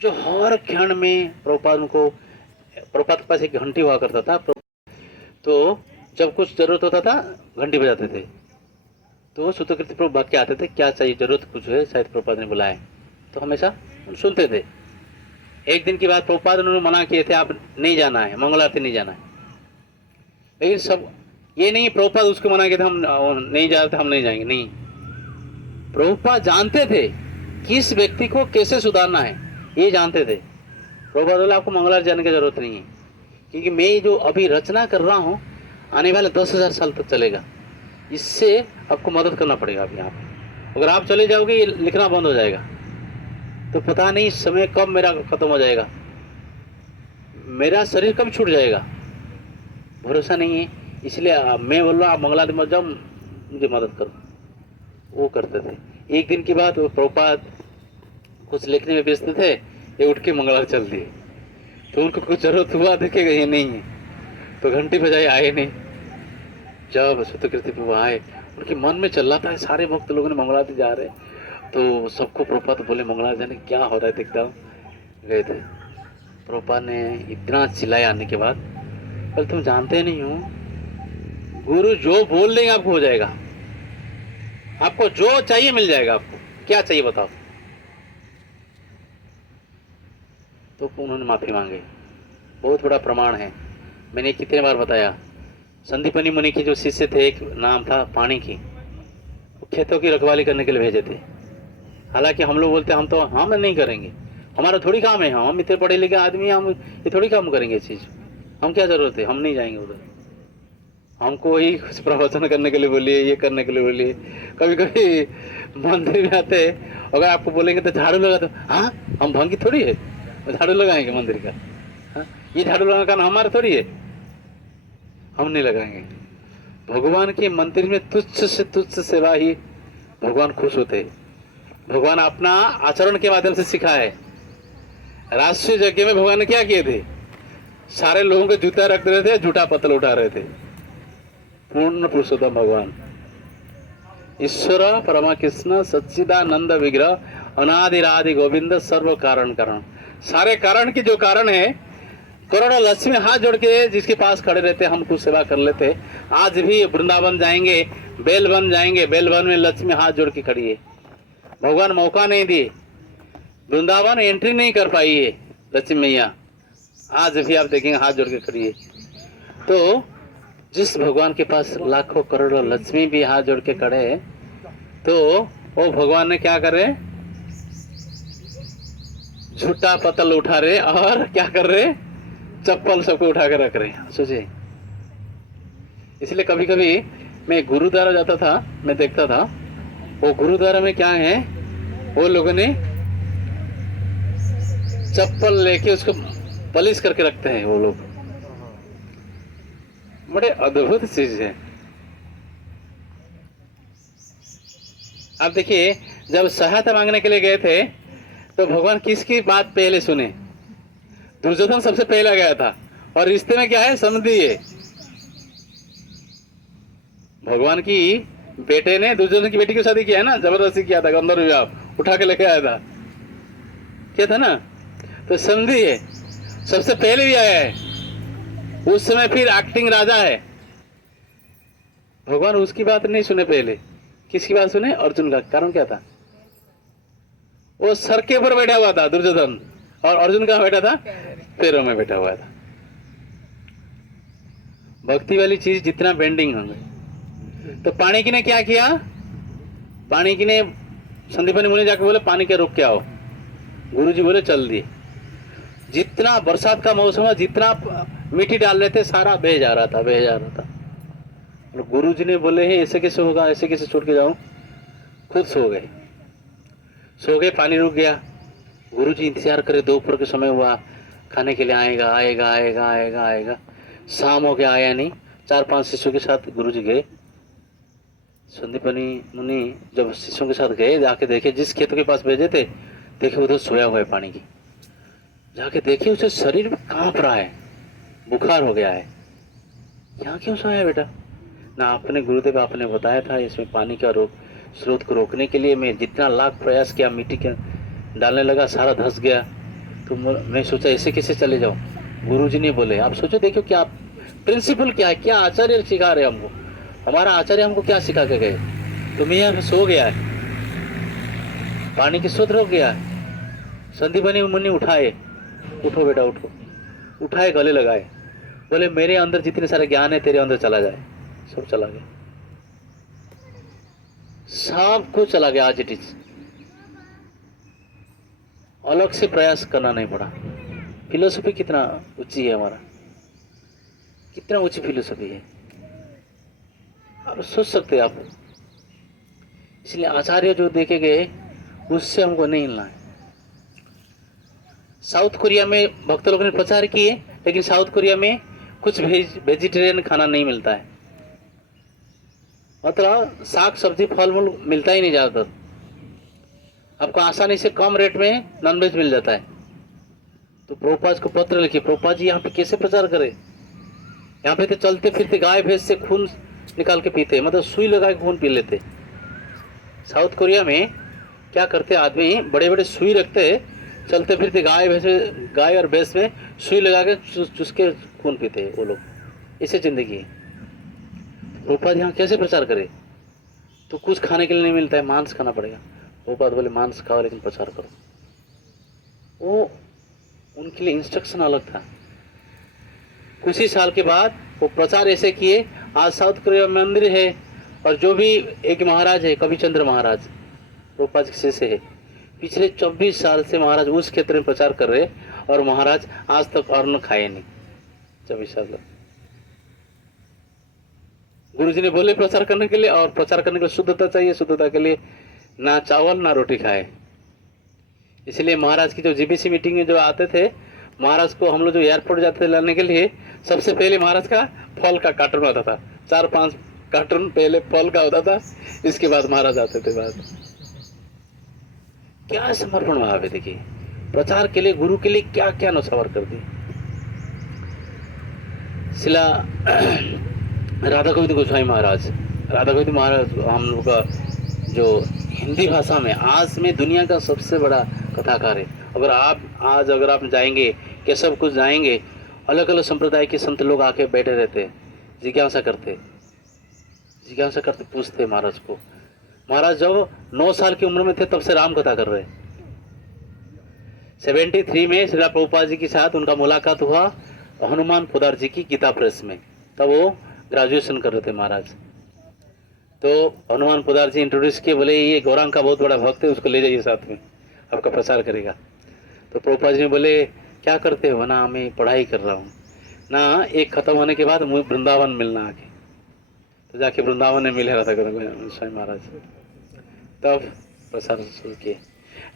जो हर क्षण में प्रभुपाद के पास एक घंटी हुआ करता था। तो जब कुछ जरूरत होता था घंटी बजाते थे, तो सुतकीर्ति प्रभु भाग के आते थे, क्या चाहिए, जरूरत कुछ है, शायद प्रभुपाद ने बुलाए, तो हमेशा सुनते थे। एक दिन की बात, प्रभुपाद उन्होंने मना किए थे, आप नहीं जाना है, मंगल आरती नहीं जाना है। लेकिन सब ये नहीं प्रभुपाद उसको मना किए थे, हम नहीं जा रहे थे, हम नहीं जाएंगे, नहीं। प्रभुपाद जानते थे किस व्यक्ति को कैसे सुधारना है, ये जानते थे। प्रभुपाद बोले आपको मंगल आरती जाने की जरूरत नहीं है, क्योंकि मैं जो अभी रचना कर रहा हूँ आने वाले 10,000 साल तक चलेगा, इससे आपको मदद करना पड़ेगा। अभी आप अगर आप चले जाओगे, ये लिखना बंद हो जाएगा, तो पता नहीं समय कब मेरा खत्म हो जाएगा, मेरा शरीर कब छूट जाएगा, भरोसा नहीं है। इसलिए मैं बोल रहा हूँ आप मंगल आरती मत जाओ, मुझे मदद करो। वो करते थे। एक दिन की बात, वो प्रभुपाद कुछ लिखने में व्यस्त थे, ये उठ के मंगल आरती चल दिए। तो उनको कुछ जरूरत हुआ, देखेगा ये नहीं है, तो घंटी बजाई, आए नहीं। जब सुतकीर्ति प्रभु आए, उनके मन में चल रहा था सारे भक्त लोगों ने मंगल आरती जा रहे, तो सबको प्रभुपाद बोले मंगल आरती जाने क्या हो रहा है, देखता गए थे। प्रभुपाद ने इतना चिल्लाया आने के बाद, पर तुम जानते नहीं हो, गुरु जो बोल देंगे आपको हो जाएगा, आपको जो चाहिए मिल जाएगा, आपको क्या चाहिए बताओ। तो उन्होंने माफी मांगी, बहुत बड़ा प्रमाण है। मैंने कितने बार बताया, संदीपनी मुनि की जो शिष्य थे, एक नाम था पानी की, वो खेतों की रखवाली करने के लिए भेजे थे। हालांकि हम लोग बोलते हम नहीं करेंगे, हमारा थोड़ी काम है, हम इतने पढ़े लिखे आदमी, हम ये थोड़ी काम करेंगे, चीज़ हम क्या जरूरत है, हम नहीं जाएंगे उधर। हमको ही कुछ प्रवचन करने के लिए बोलिए, ये करने के लिए बोलिए। कभी कभी मंदिर में आते, अगर आपको बोलेंगे तो झाड़ू लगा, तो हाँ हम भंगी थोड़ी है, झाड़ू लगाएंगे मंदिर का, हाँ ये झाड़ू लगाने का हमारा थोड़ी है, हम नहीं लगाएंगे। भगवान के मंदिर में तुच्छ से तुच्छ सेवा ही भगवान खुश होते हैं। भगवान अपना आचरण के माध्यम से सिखाया है। राष्ट्रीय यज्ञ में भगवान ने क्या किए थे, सारे लोगों के जूता रख रहे थे, झूठा पत्थर उठा रहे थे। पूर्ण पुरुषोत्तम भगवान ईश्वर परमा कृष्ण सच्चिदानंद विग्रह अनादिरादि गोविंद सर्व कारण कारण, सारे कारण के जो कारण है, करोड़ों लक्ष्मी हाथ जोड़ के जिसके पास खड़े रहते, हम कुछ सेवा कर लेते। आज भी वृंदावन जाएंगे, बेलवन जाएंगे, बेलवन में लक्ष्मी हाथ जोड़ के खड़ी है। भगवान मौका नहीं दिए, वृंदावन एंट्री नहीं कर पाई है लक्ष्मी मैया, आज भी आप देखेंगे हाथ जोड़ के खड़ी है। तो जिस भगवान के पास लाखों करोड़ों लक्ष्मी भी हाथ जोड़ के खड़े हैं, तो वो भगवान ने क्या करे, झूठा पत्थर उठा रहे और क्या कर रहे, चप्पल सबको उठा कर रख रहे हैं। सोचिए। इसलिए कभी कभी मैं गुरुद्वारा जाता था, मैं देखता था वो गुरुद्वारा में क्या है, वो लोगों ने चप्पल लेके उसको पॉलिश करके रखते हैं वो लोग। बड़े अद्भुत चीज है। आप देखिए, जब सहायता मांगने के लिए गए थे तो भगवान किसकी बात पहले सुने? दुर्योधन सबसे पहले गया था, और रिश्ते में क्या है, समझी है। भगवान की बेटे ने दुर्योधन की बेटी की शादी किया है ना, जबरदस्ती किया था, गंधर्व विवाह उठा के लेके आया था, क्या था ना। तो समझी है, सबसे पहले भी आया है। उस समय फिर एक्टिंग राजा है। भगवान उसकी बात नहीं सुने, पहले किसकी बात सुने? अर्जुन का। कारण क्या था? वो सर के ऊपर बैठा हुआ था दुर्योधन, और अर्जुन कहाँ बैठा था? पैरों में बैठा हुआ था। भक्ति वाली चीज जितना बेंडिंग होंगे। तो पाणिनि ने क्या किया? पाणिनि ने संदीपनी मुनि जाके बोले पानी के रोक के आओ। गुरुजी बोले चल दिए। जितना बरसात का मौसम है, जितना मिट्टी डाल रहे थे, सारा बह जा रहा था, बह जा रहा था। और गुरुजी ने बोले हैं ऐसे कैसे होगा, ऐसे कैसे छोड़ के जाऊं? खुद सो गए। सो गए, पानी रुक गया। गुरुजी इंतजार करे, दोपहर के समय हुआ, खाने के लिए आएगा आएगा आएगा आएगा आएगा। शाम हो गया, आया नहीं। 4-5 शिष्यों के साथ गुरुजी गए। संदीपनी मुनि जब शिष्यों के साथ गए, जाके देखे जिस खेत के पास भेजे थे, देखे उधर सोया हुआ है पानी की। जाके देखे उसे शरीर में कांप रहा है, बुखार हो गया है। यहाँ क्यों सोया है बेटा? ना अपने गुरुदेव आपने बताया था इसमें पानी का स्रोत को रोकने के लिए। मैं जितना लाख प्रयास किया, मिट्टी के डालने लगा, सारा धंस गया। तो मैं सोचा ऐसे कैसे चले जाऊं। गुरुजी ने बोले आप सोचो, देखो क्या प्रिंसिपल क्या है, क्या आचार्य सिखा रहे हमको। हमारा आचार्य हमको क्या सिखा के गए? तुम्हें यहाँ सो गया है, पानी की स्रोत रोक गया है। संदीपनी मुनि उठाए, उठो बेटा उठो। उठाए, गले लगाए, बोले मेरे अंदर जितने सारे ज्ञान है तेरे अंदर चला जाए। सब चला गया, सब कुछ चला गया। आज इट इज अलग से प्रयास करना नहीं पड़ा। फिलोसफी कितना ऊंची है हमारा, कितना ऊंची फिलोसफी है, आप सोच सकते हैं आप। इसलिए आचार्य जो देखे गए उससे हमको नहीं हिलना है। साउथ कोरिया में भक्त लोगों ने प्रचार किए, लेकिन साउथ कोरिया में कुछ वेजिटेरियन खाना नहीं मिलता है। मतलब साग सब्जी फल मूल मिलता ही नहीं ज़्यादातर। आपको आसानी से कम रेट में नॉनवेज मिल जाता है। तो प्रभुपाद को पत्र लिखिए, प्रभुपाद जी यहाँ पे कैसे प्रचार करें? यहाँ पे तो चलते फिरते गाय भैंस से खून निकाल के पीते, मतलब सुई लगा के खून पी लेते। साउथ कोरिया में क्या करते आदमी, बड़े बड़े सुई रखते, चलते फिरते गाय और भैंस में सुई लगा के चुस के खून पीते वो लोग। इसे जिंदगी है। प्रभुपाद यहाँ कैसे प्रचार करे? तो कुछ खाने के लिए नहीं मिलता है, मांस खाना पड़ेगा। प्रभुपाद बोले मांस खाओ लेकिन प्रचार करो। वो उनके लिए इंस्ट्रक्शन अलग था। कुछ ही साल के बाद वो प्रचार ऐसे किए, आज साउथ कोरिया में मंदिर है, और जो भी एक महाराज है कविचंद्र महाराज, प्रभुपाद के शिष्य है। पिछले 24 साल से महाराज उस क्षेत्र में प्रचार कर रहे, और महाराज आज तक अन्न खाए नहीं। 24 साल। गुरुजी ने बोले प्रचार करने के लिए, और प्रचार करने के लिए शुद्धता चाहिए, शुद्धता के लिए ना चावल ना रोटी खाए। इसलिए महाराज की जो जीबीसी मीटिंग में जो आते थे, महाराज को हम लोग जो एयरपोर्ट जाते थे लाने के लिए, सबसे पहले महाराज का फल का कार्टून आता था। 4-5 कार्टून पहले फल का होता था, इसके बाद महाराज आते थे। बाद क्या समर्पण भाव है, देखिए प्रचार के लिए, गुरु के लिए क्या क्या नौछावर कर दी। शिला राधा गोविंद गोस्वामी महाराज, राधा गोविंद महाराज हम लोग का जो हिंदी भाषा में आज में दुनिया का सबसे बड़ा कथाकार है। अगर आप जाएंगे, केशव कुछ जाएंगे, अलग अलग संप्रदाय के संत लोग आके बैठे रहते, जिज्ञासा करते, पूछते महाराज को। महाराज जब 9 साल की उम्र में थे तब से राम कथा कर रहे। 73 में श्री प्रभुपाद जी के साथ उनका मुलाकात हुआ हनुमान पोदार जी की गीता प्रेस में, तब वो ग्रेजुएशन कर रहे थे महाराज। तो हनुमान पोदार जी इंट्रोड्यूस किए, बोले ये गौरांग का बहुत बड़ा भक्त है, उसको ले जाइए साथ में, आपका प्रचार करेगा। तो प्रभुपाद जी ने बोले क्या करते हो? ना मैं पढ़ाई कर रहा हूँ ना, एक खत्म होने के बाद मुझे वृंदावन मिलना आके। तो जाके वृंदावन में मिले राधा गोविंद गोस्वामी महाराज। तब प्रसाद शुरू किए।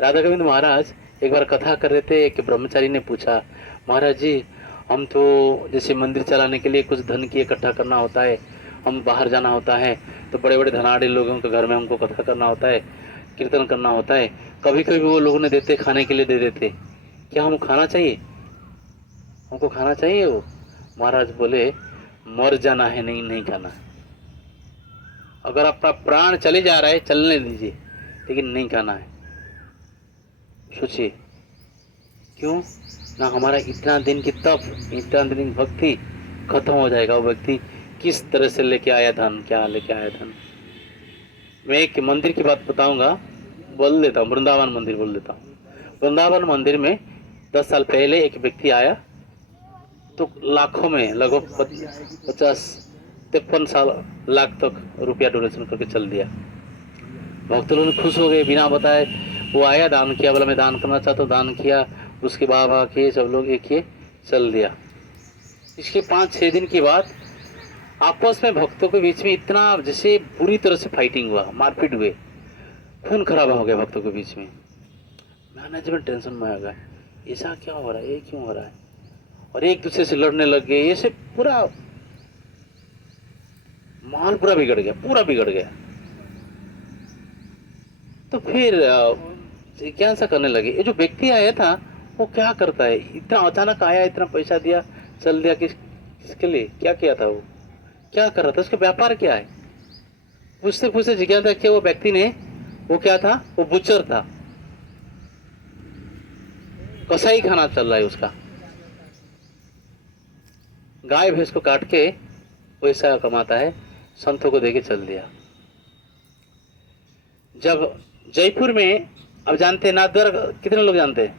राधा गोविंद महाराज एक बार कथा कर रहे थे, एक ब्रह्मचारी ने पूछा, महाराज जी हम तो जैसे मंदिर चलाने के लिए कुछ धन की इकट्ठा करना होता है, हम बाहर जाना होता है तो बड़े बड़े धनाढ़ लोगों के घर में हमको कथा करना होता है, कीर्तन करना होता है, कभी कभी वो लोगों ने देते, खाने के लिए दे देते, क्या हम खाना चाहिए, हमको खाना चाहिए? वो महाराज बोले मर जाना है, नहीं नहीं खाना है। अगर आपका प्राण चले जा रहा है चलने दीजिए, लेकिन नहीं खाना है। सोचिए क्यों ना, हमारा इतना दिन की तप, इतना दिन की भक्ति खत्म हो जाएगा। वो व्यक्ति किस तरह से लेके आया धन, क्या लेके आया धन। मैं एक मंदिर की बात बताऊंगा, बोल देता हूँ, वृंदावन मंदिर बोल देता हूँ। वृंदावन मंदिर में 10 साल पहले एक व्यक्ति आया तो लाखों में, लगभग 50-53 लाख तक रुपया डोनेशन करके चल दिया। भक्त लोग खुश हो गए, बिना बताए वो आया, दान किया, बोला मैं दान करना चाहता हूँ, दान किया, उसके बाबा के सब लोग एक ये चल दिया। इसके 5-6 दिन के बाद आपस में भक्तों के बीच में इतना जैसे बुरी तरह से फाइटिंग हुआ, मारपीट हुए, खून खराबा हो गया भक्तों के बीच में। मैनेजमेंट टेंशन में आ गया, ऐसा क्या हो रहा है, ये क्यों हो रहा है, और एक दूसरे से लड़ने लग गए। ये से पूरा माहौल पूरा बिगड़ गया, पूरा बिगड़ गया। तो फिर क्या सा करने लगे। ये जो व्यक्ति आया था वो क्या करता है, इतना अचानक आया, इतना पैसा दिया, चल दिया, किसके लिए, क्या किया था, वो क्या कर रहा था, उसका व्यापार क्या है। पूछते पूछते जिज्ञासा किया वो व्यक्ति ने, वो क्या था, वो बुचर था, कसाई खाना चल रहा है उसका, गाय भैंस को काट के पैसा कमाता है, संतों को देके चल दिया। जब जयपुर में, अब जानते हैं नाथद्वार, कितने लोग जानते हैं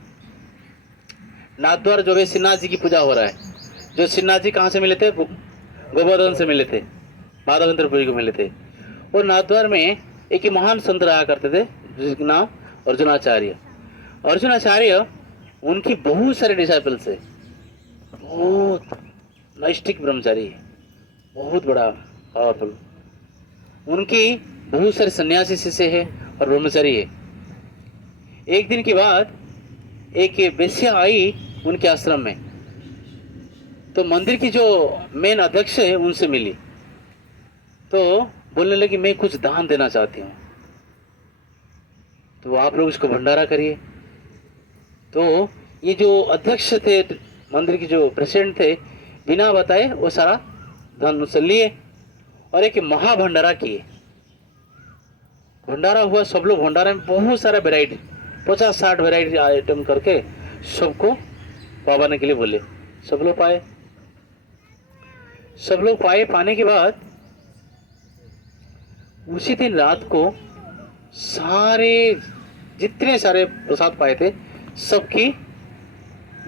नाथद्वार, जो है श्रीनाथ जी की पूजा हो रहा है। जो श्रीनाथ जी कहाँ से मिले थे, गोवर्धन से मिले थे, माधवेंद्रपुरी को मिले थे। और नाथद्वार में एक ही महान संत रहा करते थे जिसका नाम अर्जुनाचार्य। अर्जुनाचार्य उनकी बहुत सारे डिसाइपल्स है, बहुत नैष्ठिक ब्रह्मचारी है, बहुत बड़ा पावरफुल। उनकी बहुत सारे सन्यासी शिष्य है और ब्रह्मचारी है। एक दिन के बाद एक वेश्या आई उनके आश्रम में, तो मंदिर की जो मेन अध्यक्ष है उनसे मिली, तो बोलने लगी मैं कुछ दान देना चाहती हूँ, तो आप लोग इसको भंडारा करिए। तो ये जो अध्यक्ष थे, मंदिर के जो प्रेसिडेंट थे, बिना बताए वो सारा धन उससे लिए और एक महाभंडारा किए। भंडारा हुआ, सब लोग, भंडारे में बहुत सारा वेराइटी, 50-60 वेराइटी आइटम करके सबको पाने के लिए बोले। सब लोग पाए, सब लोग पाए। पाने के बाद उसी दिन रात को सारे जितने सारे प्रसाद पाए थे सबकी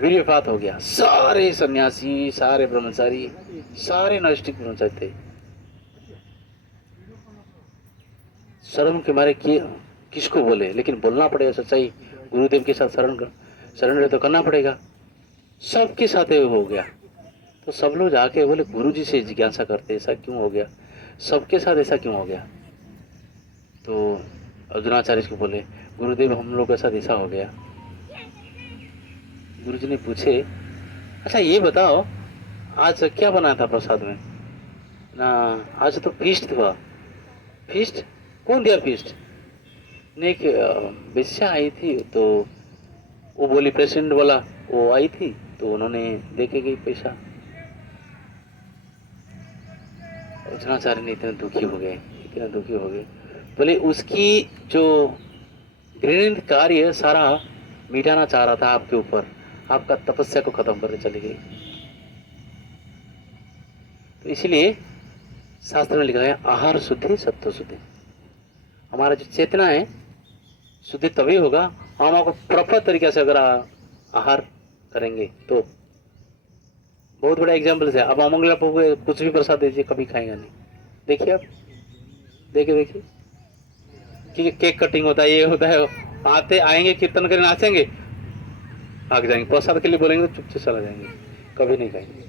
वीर्यपात हो गया। सारे सन्यासी, सारे ब्रह्मचारी, सारे नैष्ठिक ब्रह्मचारी थे, शर्म के मारे किसको बोले, लेकिन बोलना पड़ेगा सच्चाई, गुरुदेव के साथ शरण तो करना पड़ेगा। सबके साथ हो गया। तो सब लोग जाके बोले गुरु जी से जिज्ञासा करते, ऐसा क्यों हो गया, सबके साथ ऐसा क्यों हो गया। तो अर्जुनाचार्य को बोले गुरुदेव हम लोग के साथ ऐसा हो गया। गुरु जी ने पूछे अच्छा ये बताओ आज क्या बना था प्रसाद में ना, आज तो फीस्ट हुआ। फीस्ट कौन दिया फीस्ट ने, एक वेश्या आई थी, तो वो बोली, प्रेसिडेंट बोला वो आई थी तो उन्होंने दे के गई पैसा। अर्जुनाचार्य ने इतने दुखी हो गए, इतने दुखी हो गए, बोले उसकी जो घृणित कार्य सारा मिटाना चाह रहा था आपके ऊपर, आपका तपस्या को खत्म करने चली गई। तो इसीलिए शास्त्र में लिखा है आहार शुद्धि सत्व शुद्धि। हमारा जो चेतना है शुद्धि तभी होगा हम आपको प्रॉपर तरीके से अगर आहार करेंगे तो। बहुत बड़ा एग्जाम्पल है। अब अमंगला को कुछ भी प्रसाद दीजिए कभी खाएगा नहीं। देखिए आप, देखिए कि केक कटिंग होता है, ये होता है, आते आएंगे कीर्तन करने नाचेंगे भाग जाएंगे, प्रसाद के लिए बोलेंगे तो चुपचाप चला जाएंगे, कभी नहीं खाएंगे।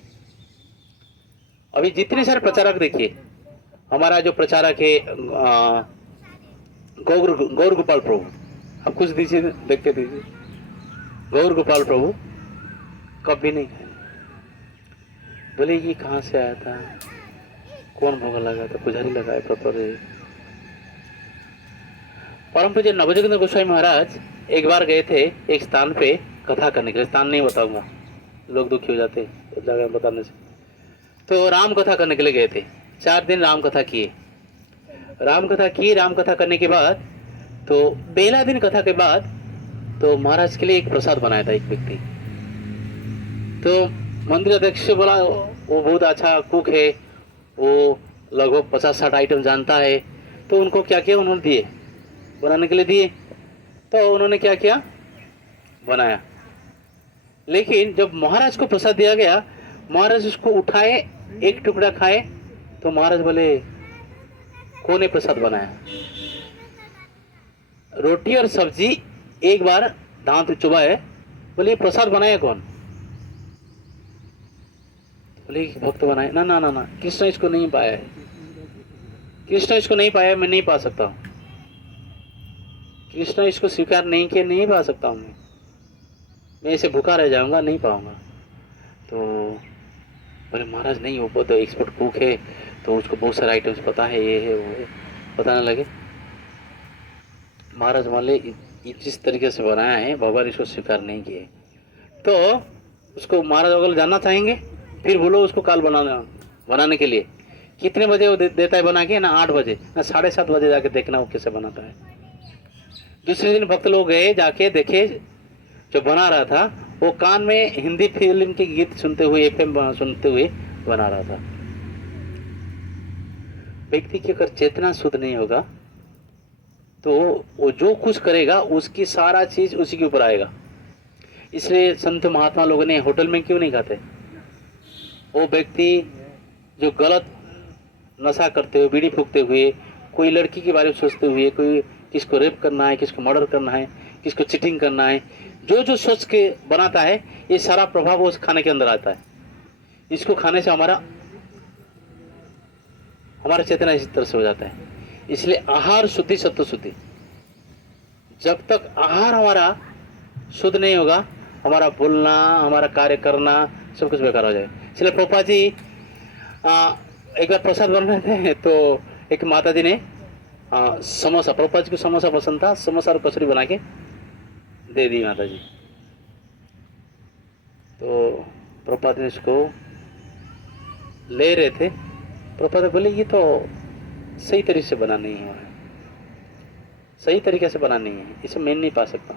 अभी जितने सारे प्रचारक देखिए, हमारा जो प्रचारक है गौर गोपाल प्रभु, आप कुछ दीजिए, देख के दीजिए। गौर गोपाल प्रभु कभी नहीं खाए। बोले ये कहाँ से आया था, कौन भोग लगा था, पुजारी लगाए प्रॉपर। परम पूज्य नवजोगिंदर गोस्वामी महाराज एक बार गए थे एक स्थान पे कथा करने के लिए, स्थान नहीं बताऊंगा, लोग दुखी हो जाते उस जगह बताने से। तो राम कथा करने के लिए गए थे, 4 दिन राम कथा किए। राम कथा की, राम कथा करने के बाद तो पहला दिन कथा के बाद तो महाराज के लिए एक प्रसाद बनाया था एक व्यक्ति। तो मंदिर अध्यक्ष से बोला वो बहुत अच्छा कुक है, वो लगभग 50-60 आइटम जानता है। तो उनको क्या किया, उन्होंने दिए, बनाने के लिए दिए। तो उन्होंने क्या किया, बनाया। लेकिन जब महाराज को प्रसाद दिया गया, महाराज उसको उठाए, एक टुकड़ा खाए। तो महाराज बोले कौन ने प्रसाद बनाया? रोटी और सब्जी एक बार दांत चुबाए, बोले प्रसाद बनाया कौन? बोले भक्त बनाए। ना ना ना ना, कृष्ण इसको नहीं पाया है, कृष्ण इसको नहीं पाया, मैं नहीं पा सकता हूँ। कृष्ण इसको स्वीकार नहीं किया, नहीं पा सकता हूँ मैं ऐसे भूखा रह जाऊंगा, नहीं पाऊंगा। तो बोले महाराज नहीं, वो बहुत एक्सपर्ट कुक है, तो उसको बहुत सारे आइटम्स पता है, ये है वो है, बताने लगे। महाराज मान ले जिस तरीके से बनाया है भगवान इसको स्वीकार नहीं किए। तो उसको महाराज अगर जानना चाहेंगे फिर बोलो उसको काल बनाने के लिए कितने बजे वो देता है बना के, ना 8 बजे ना 7:30 बजे जाके देखना वो कैसे बनाता है। दूसरे दिन भक्त लोग गए, जाके देखे जो बना रहा था वो कान में हिंदी फिल्म के गीत सुनते हुए, FM सुनते हुए बना रहा था। व्यक्ति की अगर चेतना शुद्ध नहीं होगा तो वो जो कुछ करेगा उसकी सारा चीज उसी के ऊपर आएगा। इसलिए संत महात्मा लोगों ने होटल में क्यों नहीं खाते? वो व्यक्ति जो गलत नशा करते हुए, बीड़ी फूकते हुए, कोई लड़की के बारे में सोचते हुए, कोई किसको रेप करना है, किसको मर्डर करना है, किसको चीटिंग करना है, जो जो सोच के बनाता है, ये सारा प्रभाव उस खाने के अंदर आता है। इसको खाने से हमारा चेतना इस तरह से हो जाता है। इसलिए आहार शुद्धि सत्व शुद्धि, जब तक आहार हमारा शुद्ध नहीं होगा, हमारा बोलना, हमारा कार्य करना सब कुछ बेकार हो जाए। इसलिए प्रभुपाद जी एक बार प्रसाद बन रहे थे तो एक माता जी ने समोसा, प्रभुपाद जी को समोसा पसंद था, समोसा और कचौरी बना के दे दी माता जी। तो प्रभुपाद ने इसको ले रहे थे, प्रभुपाद बोले ये तो सही तरीके से बना नहीं है, सही तरीके से बना नहीं है, इसे मैं नहीं पा सकता।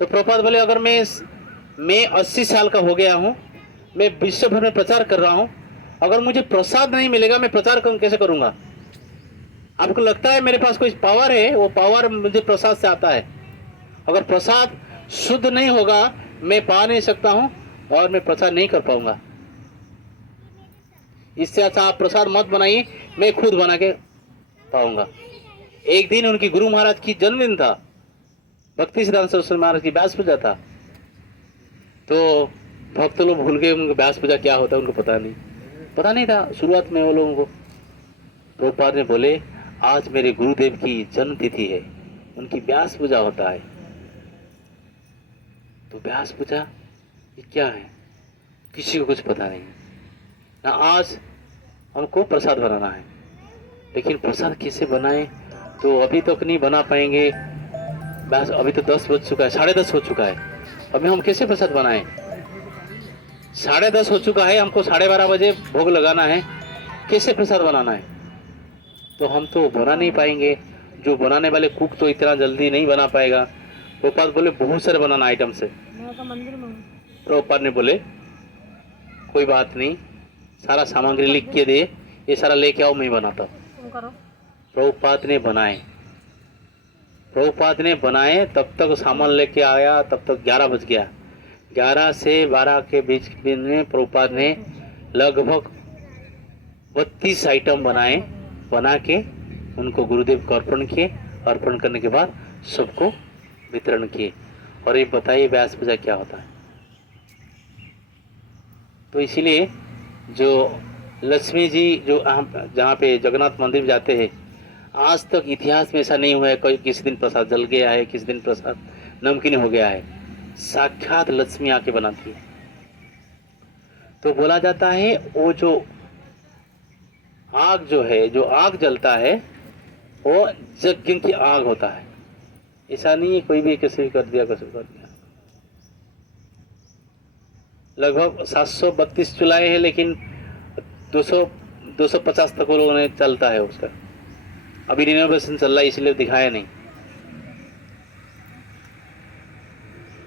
तो प्रभुपाद बोले अगर मैं 80 साल का हो गया हूं, मैं विश्व भर में प्रचार कर रहा हूं, अगर मुझे प्रसाद नहीं मिलेगा मैं प्रचार कैसे करूंगा? आपको लगता है मेरे पास कोई पावर है? वो पावर मुझे प्रसाद से आता है। अगर प्रसाद शुद्ध नहीं होगा मैं पा नहीं सकता हूं और मैं प्रचार नहीं कर पाऊंगा। इससे अच्छा आप प्रसाद मत बनाइए, मैं खुद बना के पाऊंगा। एक दिन उनकी गुरु महाराज की जन्मदिन था, भक्ति सिद्धांत सरस्वती महाराज की व्यास पूजा था। तो भक्त लोग भूल गए उनको व्यास पूजा क्या होता है, उनको पता नहीं था शुरुआत में वो लोगों को। प्रभुपाद ने बोले आज मेरे गुरुदेव की जन्म तिथि है, उनकी व्यास पूजा होता है। तो व्यास पूजा ये क्या है किसी को कुछ पता नहीं ना। आज हमको प्रसाद बनाना है, लेकिन प्रसाद कैसे बनाए तो अभी तक नहीं बना पाएंगे। बस अभी तो 10 बज चुका है, 10:30 हो चुका है, अभी हम कैसे प्रसाद बनाएं? 10:30 हो चुका है, हमको 12:30 बजे भोग लगाना है, कैसे प्रसाद बनाना है? तो हम तो बना नहीं पाएंगे, जो बनाने वाले कुक तो इतना जल्दी नहीं बना पाएगा। प्रभुपाद बोले बहुत सारे बनाना आइटम से। प्रभुपाद ने बोले कोई बात नहीं, सारा सामग्री लिख के दे, ये सारा लेके आओ, मैं बनाता हूँ। प्रभुपाद ने बनाए, तब तक सामान लेके आया, तब तक 11 बज गया। 11 से 12 के बीच में प्रभुपाद ने लगभग 32 आइटम बनाए, बना के उनको गुरुदेव को अर्पण किए। अर्पण करने के बाद सबको वितरण किए। और ये बताइए व्यास पूजा क्या होता है? तो इसीलिए जो लक्ष्मी जी जो हम जहाँ पे जगन्नाथ मंदिर में जाते हैं, आज तक इतिहास में ऐसा नहीं हुआ है कोई किसी दिन प्रसाद जल गया है, किसी दिन प्रसाद नमकीन हो गया है। साक्षात लक्ष्मी आके बनाती है। तो बोला जाता है वो जो आग जो है, जो आग जलता है वो यज्ञ की आग होता है। ऐसा नहीं है कोई भी किसी कर दिया कर दिया। लगभग 732 चुलाए हैं, लेकिन 250 तक वो लोगों ने चलता है उसका। अभी रिनोवेशन चल रहा है इसलिए दिखाया नहीं।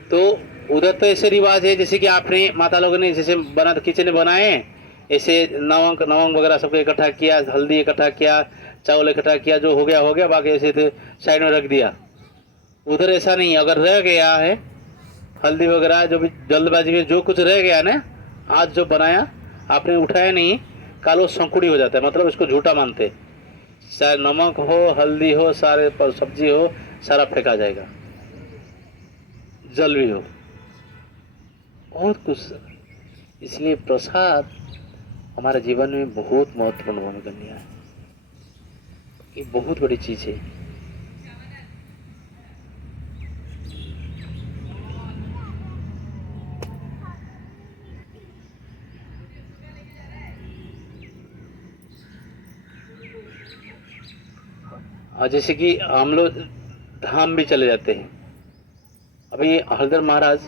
तो उधर तो ऐसे रिवाज है जैसे कि आपने माता लोगों ने जैसे बना किचन में बनाए, ऐसे नवंग वगैरह सबको इकट्ठा किया, हल्दी इकट्ठा किया, चावल इकट्ठा किया, जो हो गया बाकी ऐसे थे साइड में रख दिया। उधर ऐसा नहीं, अगर रह गया है हल्दी वगैरह जो भी जल्दबाजी में जो कुछ रह गया ना, आज जो बनाया आपने उठाया नहीं, कल वो संकुड़ी हो जाता है, मतलब उसको झूठा मानते। चाहे नमक हो, हल्दी हो, सारे सब्जी हो, सारा फेंका जाएगा, जल भी हो, बहुत कुछ। इसलिए प्रसाद हमारे जीवन में बहुत महत्वपूर्ण भूमिका निभाया है। ये बहुत बड़ी चीज है। और जैसे कि हम लोग धाम भी चले जाते हैं। अभी हरिधर महाराज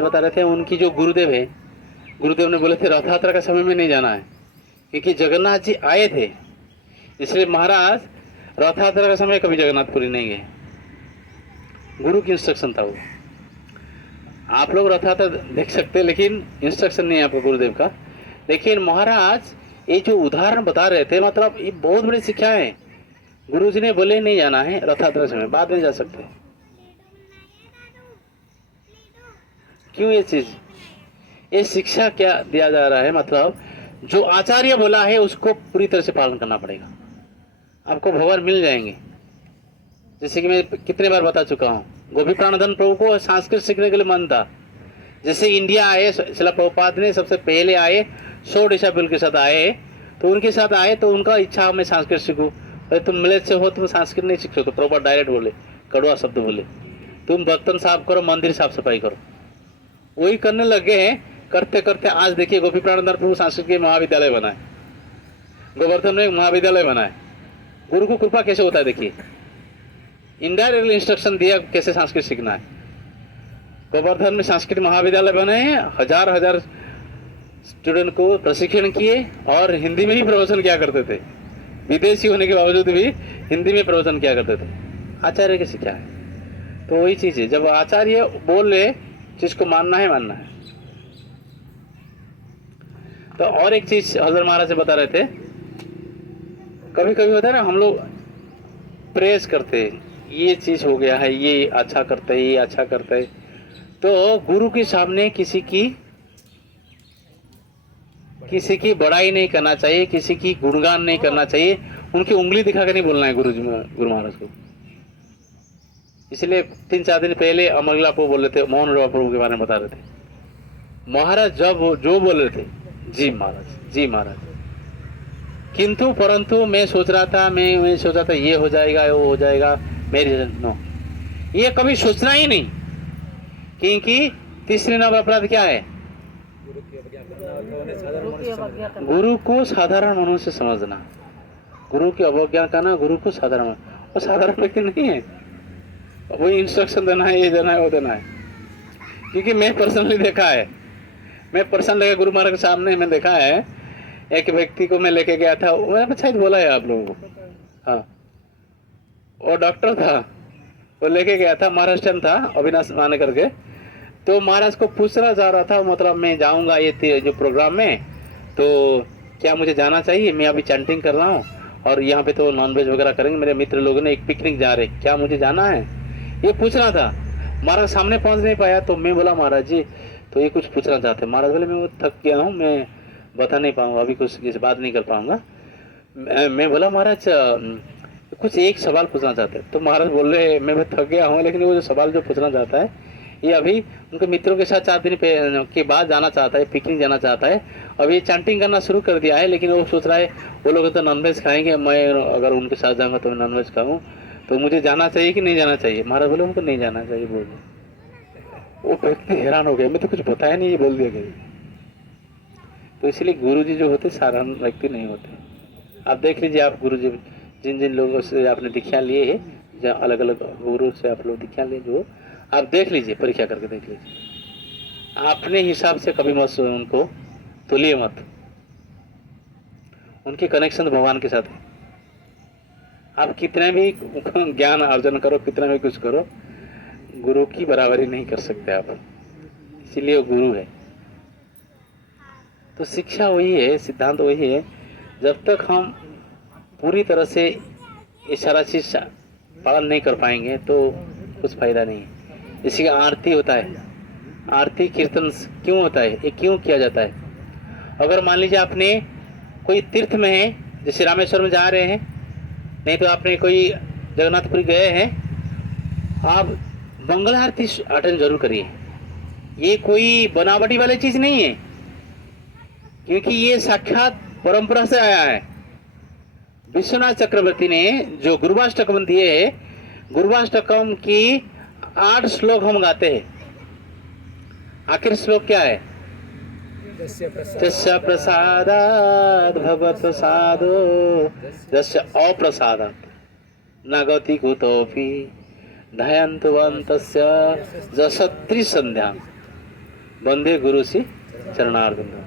बता रहे थे, उनकी जो गुरुदेव है, गुरुदेव ने बोले थे रथ यात्रा का समय में नहीं जाना है, क्योंकि जगन्नाथ जी आए थे, इसलिए महाराज रथ यात्रा का समय कभी जगन्नाथपुरी नहीं गए। गुरु की इंस्ट्रक्शन था वो। आप लोग रथ यात्रा देख सकते हैं, लेकिन इंस्ट्रक्शन नहीं है आपको गुरुदेव का। लेकिन महाराज ये जो उदाहरण बता रहे थे, मतलब ये बहुत बड़ी शिक्षा है। गुरु जी ने बोले नहीं जाना है रथ यात्रा समय, बाद में जा सकते। क्यों ये चीज, ये शिक्षा क्या दिया जा रहा है, मतलब जो आचार्य बोला है उसको पूरी तरह से पालन करना पड़ेगा, आपको भगवान मिल जाएंगे। जैसे कि मैं कितने बार बता चुका हूँ, गोपी प्राणधन प्रभु को संस्कृत सीखने के लिए मन था। जैसे इंडिया आए, शिला प्रभुपाद ने सबसे पहले आए, 100 डिसाइबल के साथ आए, तो उनके साथ आए तो उनका इच्छा मैं संस्कृत सीखूं। अरे तुम मिलेज से हो, तुम संस्कृत नहीं सीख सकते। तो प्रभुपाद डायरेक्ट बोले, कड़वा शब्द बोले, तुम बर्तन साफ करो, मंदिर साफ सफाई करो। वही करने लगे हैं, करते करते आज देखिए गोपी प्राणधन प्रभु संस्कृत के महाविद्यालय बनाए, गोवर्धन में महाविद्यालय बनाए। गुरु को कृपा कैसे होता है देखिए, इनडायरेक्टली इंस्ट्रक्शन दिया कैसे संस्कृत सीखना है। गोवर्धन में संस्कृत महाविद्यालय बने हैं, हजार स्टूडेंट को प्रशिक्षण किए और हिंदी में ही प्रवचन किया करते थे। विदेशी होने के बावजूद भी हिंदी में प्रवचन किया करते थे। आचार्य की शिक्षा है। तो वही चीज है, जब आचार्य बोले जिसको मानना है मानना है। तो और एक चीज हजरत महाराज से बता रहे थे, कभी कभी होता है ना, हम लोग प्रेस करते, ये चीज हो गया है, ये अच्छा करते है, ये अच्छा करते है। तो गुरु के सामने किसी की बड़ाई नहीं करना चाहिए, किसी की गुणगान नहीं करना चाहिए, उनकी उंगली दिखा कर नहीं बोलना है गुरु महाराज को। इसलिए 3-4 दिन पहले अमरला प्रभु बोल रहे थे, मोहन राव प्रभु के बारे में बता रहे थे, महाराज जब जो बोल रहे थे, जी महाराज जी महाराज। किंतु परंतु मैं सोच रहा था ये हो जाएगा, वो हो जाएगा, मेरी नो, ये कभी सोचना ही नहीं। क्योंकि तीसरे नंबर अपराध क्या है, गुरु को साधारण मनों से समझना। गुरु की अवज्ञा करना, गुरु को साधारण, वो साधारण व्यक्ति नहीं है, वही इंस्ट्रक्शन देना है, ये देना है, वो देना है। क्योंकि मैं पर्सनली देखा है, मैं पर्सनली गुरु महाराज के सामने मैं देखा है, एक व्यक्ति को मैं लेके गया था, मैंने शायद बोला है आप लोगों को, हाँ, वो डॉक्टर था, वो लेके गया था, महाराष्ट्र था, अविनाश माने करके। तो महाराज को पूछना चाह रहा था, मतलब मैं जाऊंगा ये जो प्रोग्राम में, तो क्या मुझे जाना चाहिए, मैं अभी चैंटिंग कर रहा हूँ और यहाँ पे तो नॉनवेज वगैरह करेंगे, मेरे मित्र लोगों ने एक पिकनिक जा रहे, क्या मुझे जाना है, ये पूछना था। महाराज सामने पहुँच नहीं पाया, तो मैं बोला महाराज जी तो ये कुछ पूछना चाहते। महाराज बोले मैं वो थक गया हूँ, मैं बता नहीं पाऊँगा, अभी कुछ इस बात नहीं कर पाऊँगा। मैं बोला महाराज कुछ एक सवाल पूछना चाहते। तो महाराज बोल रहे मैं थक गया हूँ, लेकिन वो जो सवाल जो पूछना चाहता है ये अभी उनके मित्रों के साथ 4 दिन के बाद जाना चाहता है, पिकनिक जाना चाहता है। अब ये चैंटिंग करना शुरू कर दिया है, लेकिन वो सोच रहा है वो लोग तो नॉनवेज खाएंगे, मैं अगर उनके साथ जाऊँगा तो मैं नॉनवेज खाऊँ, तो मुझे जाना चाहिए कि नहीं जाना चाहिए। महाराज बोले उनको नहीं जाना चाहिए बोल दो। वो व्यक्ति हैरान हो गया, मैं तो कुछ बताया नहीं, ये बोल दिया गया। तो इसलिए गुरु जी जो होते साधारण व्यक्ति नहीं होते। आप देख लीजिए, आप गुरु जी जिन जिन लोगों से आपने दीक्षा लिए है, जो अलग अलग गुरु से आप लोग दीक्षा लिए, जो आप देख लीजिए, परीक्षा करके देख लीजिए, अपने हिसाब से कभी मत उनको तुलिए मत। उनके कनेक्शन भगवान के साथ है। आप कितने भी ज्ञान अर्जन करो, कितना भी कुछ करो, गुरु की बराबरी नहीं कर सकते आप, इसीलिए वो गुरु है। तो शिक्षा वही है, सिद्धांत वही है। जब तक हम पूरी तरह से ये सारा चीज पालन नहीं कर पाएंगे तो कुछ फायदा नहीं है। इसी का आरती होता है, आरती कीर्तन क्यों होता है, ये क्यों किया जाता है? अगर मान लीजिए आपने कोई तीर्थ में है, जैसे रामेश्वर में जा रहे हैं, नहीं तो आपने कोई जगन्नाथपुरी गए हैं, आप मंगल आरती अटेंड जरूर करिए। ये कोई बनावटी वाली चीज नहीं है, क्योंकि ये साक्षात परंपरा से आया है। विश्वनाथ चक्रवर्ती ने जो गुरुवाष्टकम दिए है, गुरुवाष्टकम की 8 श्लोक हम गाते हैं। आखिर श्लोक क्या है? जस्य प्रसादात् भगवत् प्रसादो जस्य अप्रसादात् न गति कुतोऽपि ध्यायन्तवन्तस्य जसत्रि संध्यां वंदे गुरु श्री चरणारविंदम।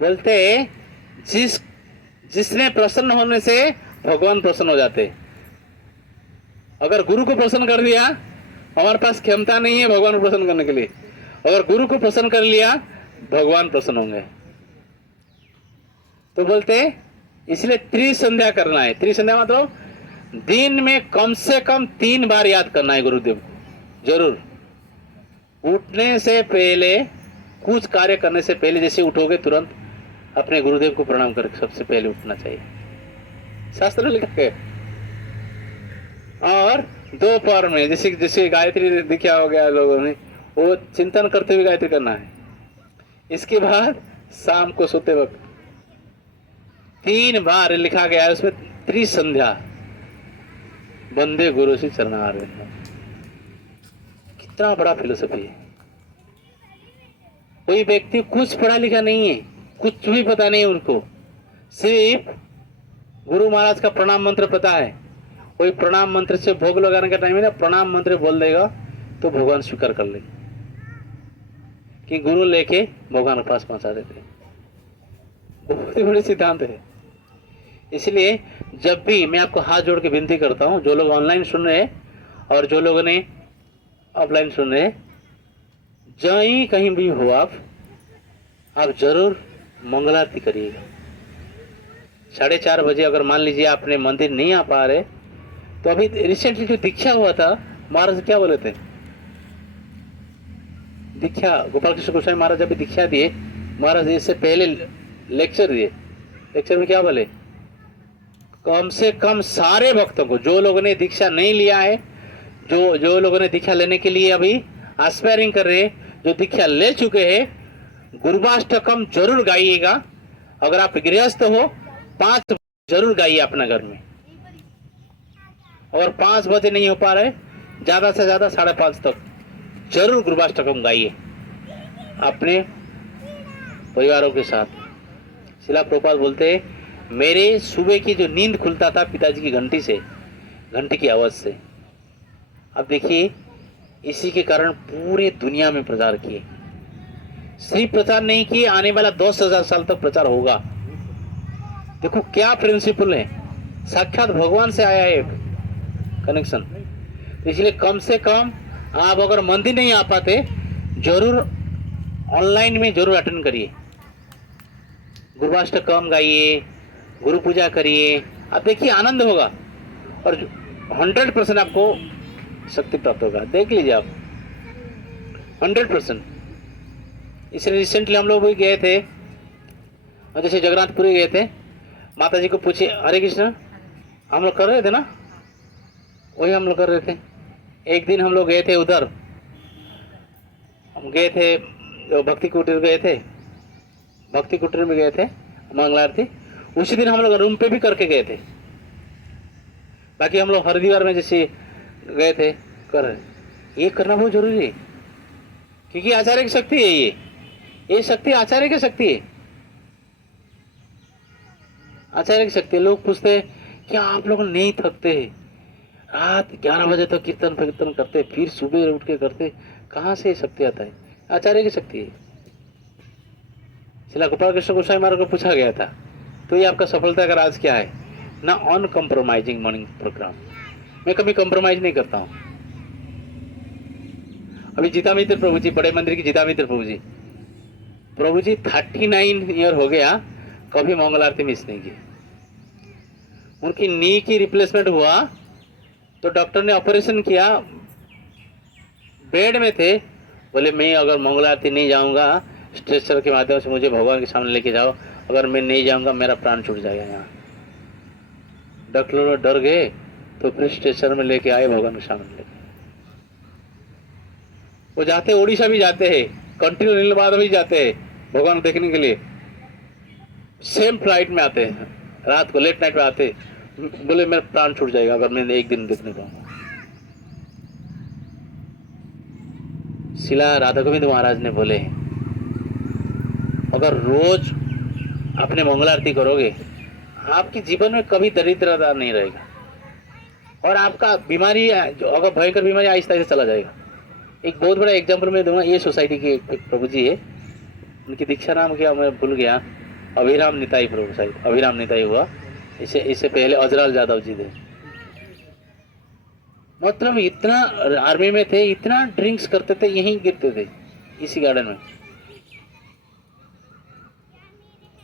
बोलते जिसने प्रसन्न होने से भगवान प्रसन्न हो जाते। अगर गुरु को प्रसन्न कर दिया, हमारे पास क्षमता नहीं है भगवान को प्रसन्न करने के लिए, अगर गुरु को प्रसन्न कर लिया भगवान प्रसन्न होंगे। तो बोलते इसलिए त्रिसंध्या करना है। त्रिसंध्या मतलब दिन में कम से कम 3 बार याद करना है गुरुदेव को, जरूर। उठने से पहले, कुछ कार्य करने से पहले, जैसे उठोगे तुरंत अपने गुरुदेव को प्रणाम करके सबसे पहले उठना चाहिए, शास्त्र में लिखा है। और दोपहर में जैसे गायत्री दिखा हो गया लोगों ने, वो चिंतन करते हुए गायत्री करना है। इसके बाद शाम को सोते वक्त 3 बार लिखा गया है उसमें, त्रिसंध्या वंदे गुरु श्री चरणारविंदम। कितना बड़ा फिलोसफी है। कोई व्यक्ति कुछ पढ़ा लिखा नहीं है, कुछ भी पता नहीं उनको, सिर्फ गुरु महाराज का प्रणाम मंत्र पता है। कोई प्रणाम मंत्र से भोग लगाने का टाइम है ना, प्रणाम मंत्र बोल देगा तो भगवान स्वीकार कर लेंगे कि गुरु लेके भगवान के पास पहुंचा देते हैं। बहुत ही बड़ी सिद्धांत है। इसलिए जब भी मैं आपको हाथ जोड़ के विनती करता हूं, जो लोग ऑनलाइन सुन रहे हैं और जो लोगों ने ऑफलाइन सुन रहे हैं, जहीं कहीं भी हो आप जरूर मंगल आरती करिएगा। 4:30 बजे अगर मान लीजिए आपने मंदिर नहीं आ पा रहे, तो अभी रिसेंटली जो दीक्षा हुआ था, महाराज क्या बोले थे? दीक्षा गोपाल कृष्ण गोस्वामी महाराज अभी दीक्षा दिए, महाराज इससे पहले लेक्चर दिए। लेक्चर में क्या बोले? कम से कम सारे भक्तों को, जो लोगों ने दीक्षा नहीं लिया है, जो लोगों ने दीक्षा लेने के लिए अभी एस्पायरिंग कर रहे हैं, जो दीक्षा ले चुके हैं, गुरुवाष्टकम जरूर गाइएगा। अगर आप गृहस्थ हो 5 जरूर गाइए अपना घर में, और 5 बजे नहीं हो पा रहे, ज्यादा से ज्यादा 5:30 तक जरूर गुरुवाष्टकम गाइए अपने परिवारों के साथ। शिला प्रभुपाद बोलते हैं, मेरे सुबह की जो नींद खुलता था पिताजी की घंटी से, घंटी की आवाज से। अब देखिए, इसी के कारण पूरे दुनिया में प्रचार किए। सिर्फ प्रचार नहीं किए, आने वाला 10,000 साल तक प्रचार होगा। देखो क्या प्रिंसिपल है, साक्षात भगवान से आया है कनेक्शन। तो इसलिए कम से कम आप अगर मंदिर नहीं आ पाते, जरूर ऑनलाइन में जरूर अटेंड करिए, गुरुवाष्टकम गाइए, गुरु पूजा करिए। आप देखिए आनंद होगा और 100% आपको शक्ति प्राप्त होगा। देख लीजिए आप 100%। इसलिए रिसेंटली हम लोग भी गए थे, और जैसे जगन्नाथपुरी गए थे, माता जी को पूछे हरे कृष्ण हम लोग कर रहे थे ना, वही हम लोग कर रहे थे। एक दिन हम लोग गए थे उधर हम गए थे, तो भक्ति कुटीर गए थे, भक्ति कुटीर में गए थे मंगला आरती। उसी दिन हम लोग रूम पे भी करके गए थे। बाकी हम लोग हरिद्वार में जैसे गए थे कर रहे, ये करना बहुत जरूरी है, क्योंकि आचार्य की शक्ति है ये शक्ति आचार्य की शक्ति है, आचार्य की शक्ति है। लोग पूछते हैं क्या आप लोग नहीं थकते हैं, रात 11 बजे तक कीर्तन कीर्तन करते, फिर सुबह उठ के करते, कहाँ से ये शक्ति आता है? आचार्य की शक्ति है। श्रील गोपाल कृष्ण गोसाई महाराज को पूछा गया था, तो ये आपका सफलता का राज क्या है? ना अनकम्प्रोमाइजिंग मॉर्निंग प्रोग्राम, मैं कभी कंप्रोमाइज नहीं करता हूँ। अभी जीता मित्र प्रभु जी, बड़े मंदिर की जीता मित्र प्रभु जी 39 ईयर हो गया, कभी मंगल आरती मिस नहीं की। उनकी नी की रिप्लेसमेंट हुआ तो डॉक्टर ने ऑपरेशन किया, बेड में थे, बोले मैं अगर मंगल आरती नहीं जाऊंगा, स्ट्रेचर के माध्यम से मुझे भगवान के सामने लेके जाओ, अगर मैं नहीं जाऊंगा मेरा प्राण छूट जाएगा। यहाँ डॉक्टर लोग डर गए, तो फिर स्ट्रेचर में लेके आए, भगवान के सामने लेके। वो जाते उड़ीसा भी जाते हैं, कंटिन्यू नीलमाधव भी जाते हैं भगवान को देखने के लिए, सेम फ्लाइट में आते हैं, रात को लेट नाइट में आते, बोले मेरा प्राण छूट जाएगा अगर मैं एक दिन देखने पाऊंगा। शिला राधा गोविंद महाराज ने बोले अगर रोज अपने मंगल आरती करोगे, आपके जीवन में कभी दरिद्रता नहीं रहेगा, और आपका बीमारी अगर भयंकर बीमारी आहिस्ता आहिस्ता चला जाएगा। एक बहुत बड़ा एग्जाम्पल मैं दूंगा, ये सोसाइटी के एक प्रभु जी है, उनकी दीक्षा नाम क्या मैं भूल गया, अभिराम निताई प्रभु साहिब, अभिराम निताई हुआ, इससे पहले अजराल यादव जी थे। मतलब इतना आर्मी में थे, इतना ड्रिंक्स करते थे, यहीं गिरते थे इसी गार्डन में।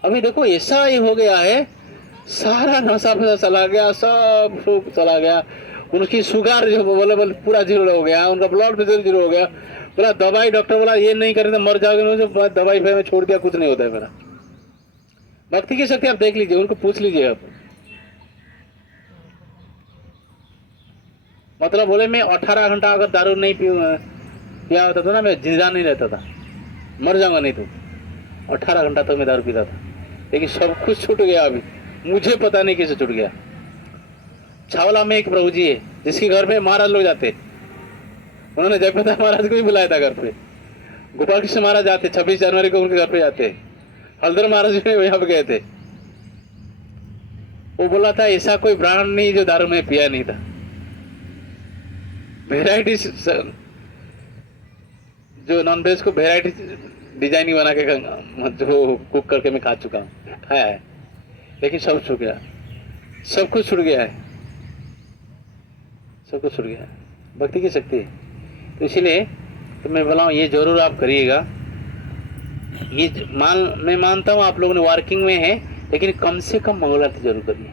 अभी देखो ऐसा ही हो गया है, सारा नशा फशा चला गया, सब चला गया, उनकी शुगर जो बोले पूरा जीरो हो गया, उनका ब्लड प्रेशर जीरो हो गया, बोला दवाई, डॉक्टर बोला ये नहीं करे तो मर जाओगे, दवाई फिर छोड़ दिया, कुछ नहीं होता है मेरा। भक्ति की शक्ति आप देख लीजिए, उनको पूछ लीजिए आप। मतलब बोले मैं 18 घंटा अगर दारू नहीं पिया होता था ना, मैं जिंदा नहीं रहता था, मर जाऊंगा नहीं तो। 18 घंटा तक मैं दारू पीता था, लेकिन सब कुछ छूट गया अभी, मुझे पता नहीं कैसे छूट गया। छावला में एक प्रभु जी है जिसके घर में महाराज लोग जाते, उन्होंने जयप्रदा महाराज को भी बुलाया था घर पे, गोपाल कृष्ण महाराज आते, 26 जनवरी को उनके घर पे जाते, हल्दर महाराज भी यहाँ पे गए थे। वो बोला था ऐसा कोई ब्राह्मण नहीं जो दारू में पिया नहीं था। वेराइटी जो नॉन वेज को वेराइटी डिजाइनिंग बना के जो कुक करके मैं खा चुका हूँ, खाया है, लेकिन सब छूट गया, सब कुछ छूट गया है, सब कुछ छूट गया है। भक्ति की शक्ति है, तो इसीलिए तो मैं बोला हूँ ये जरूर आप करिएगा। ये मैं मानता हूँ आप लोगों ने वर्किंग में है, लेकिन कम से कम मंगल आरती जरूर करिए।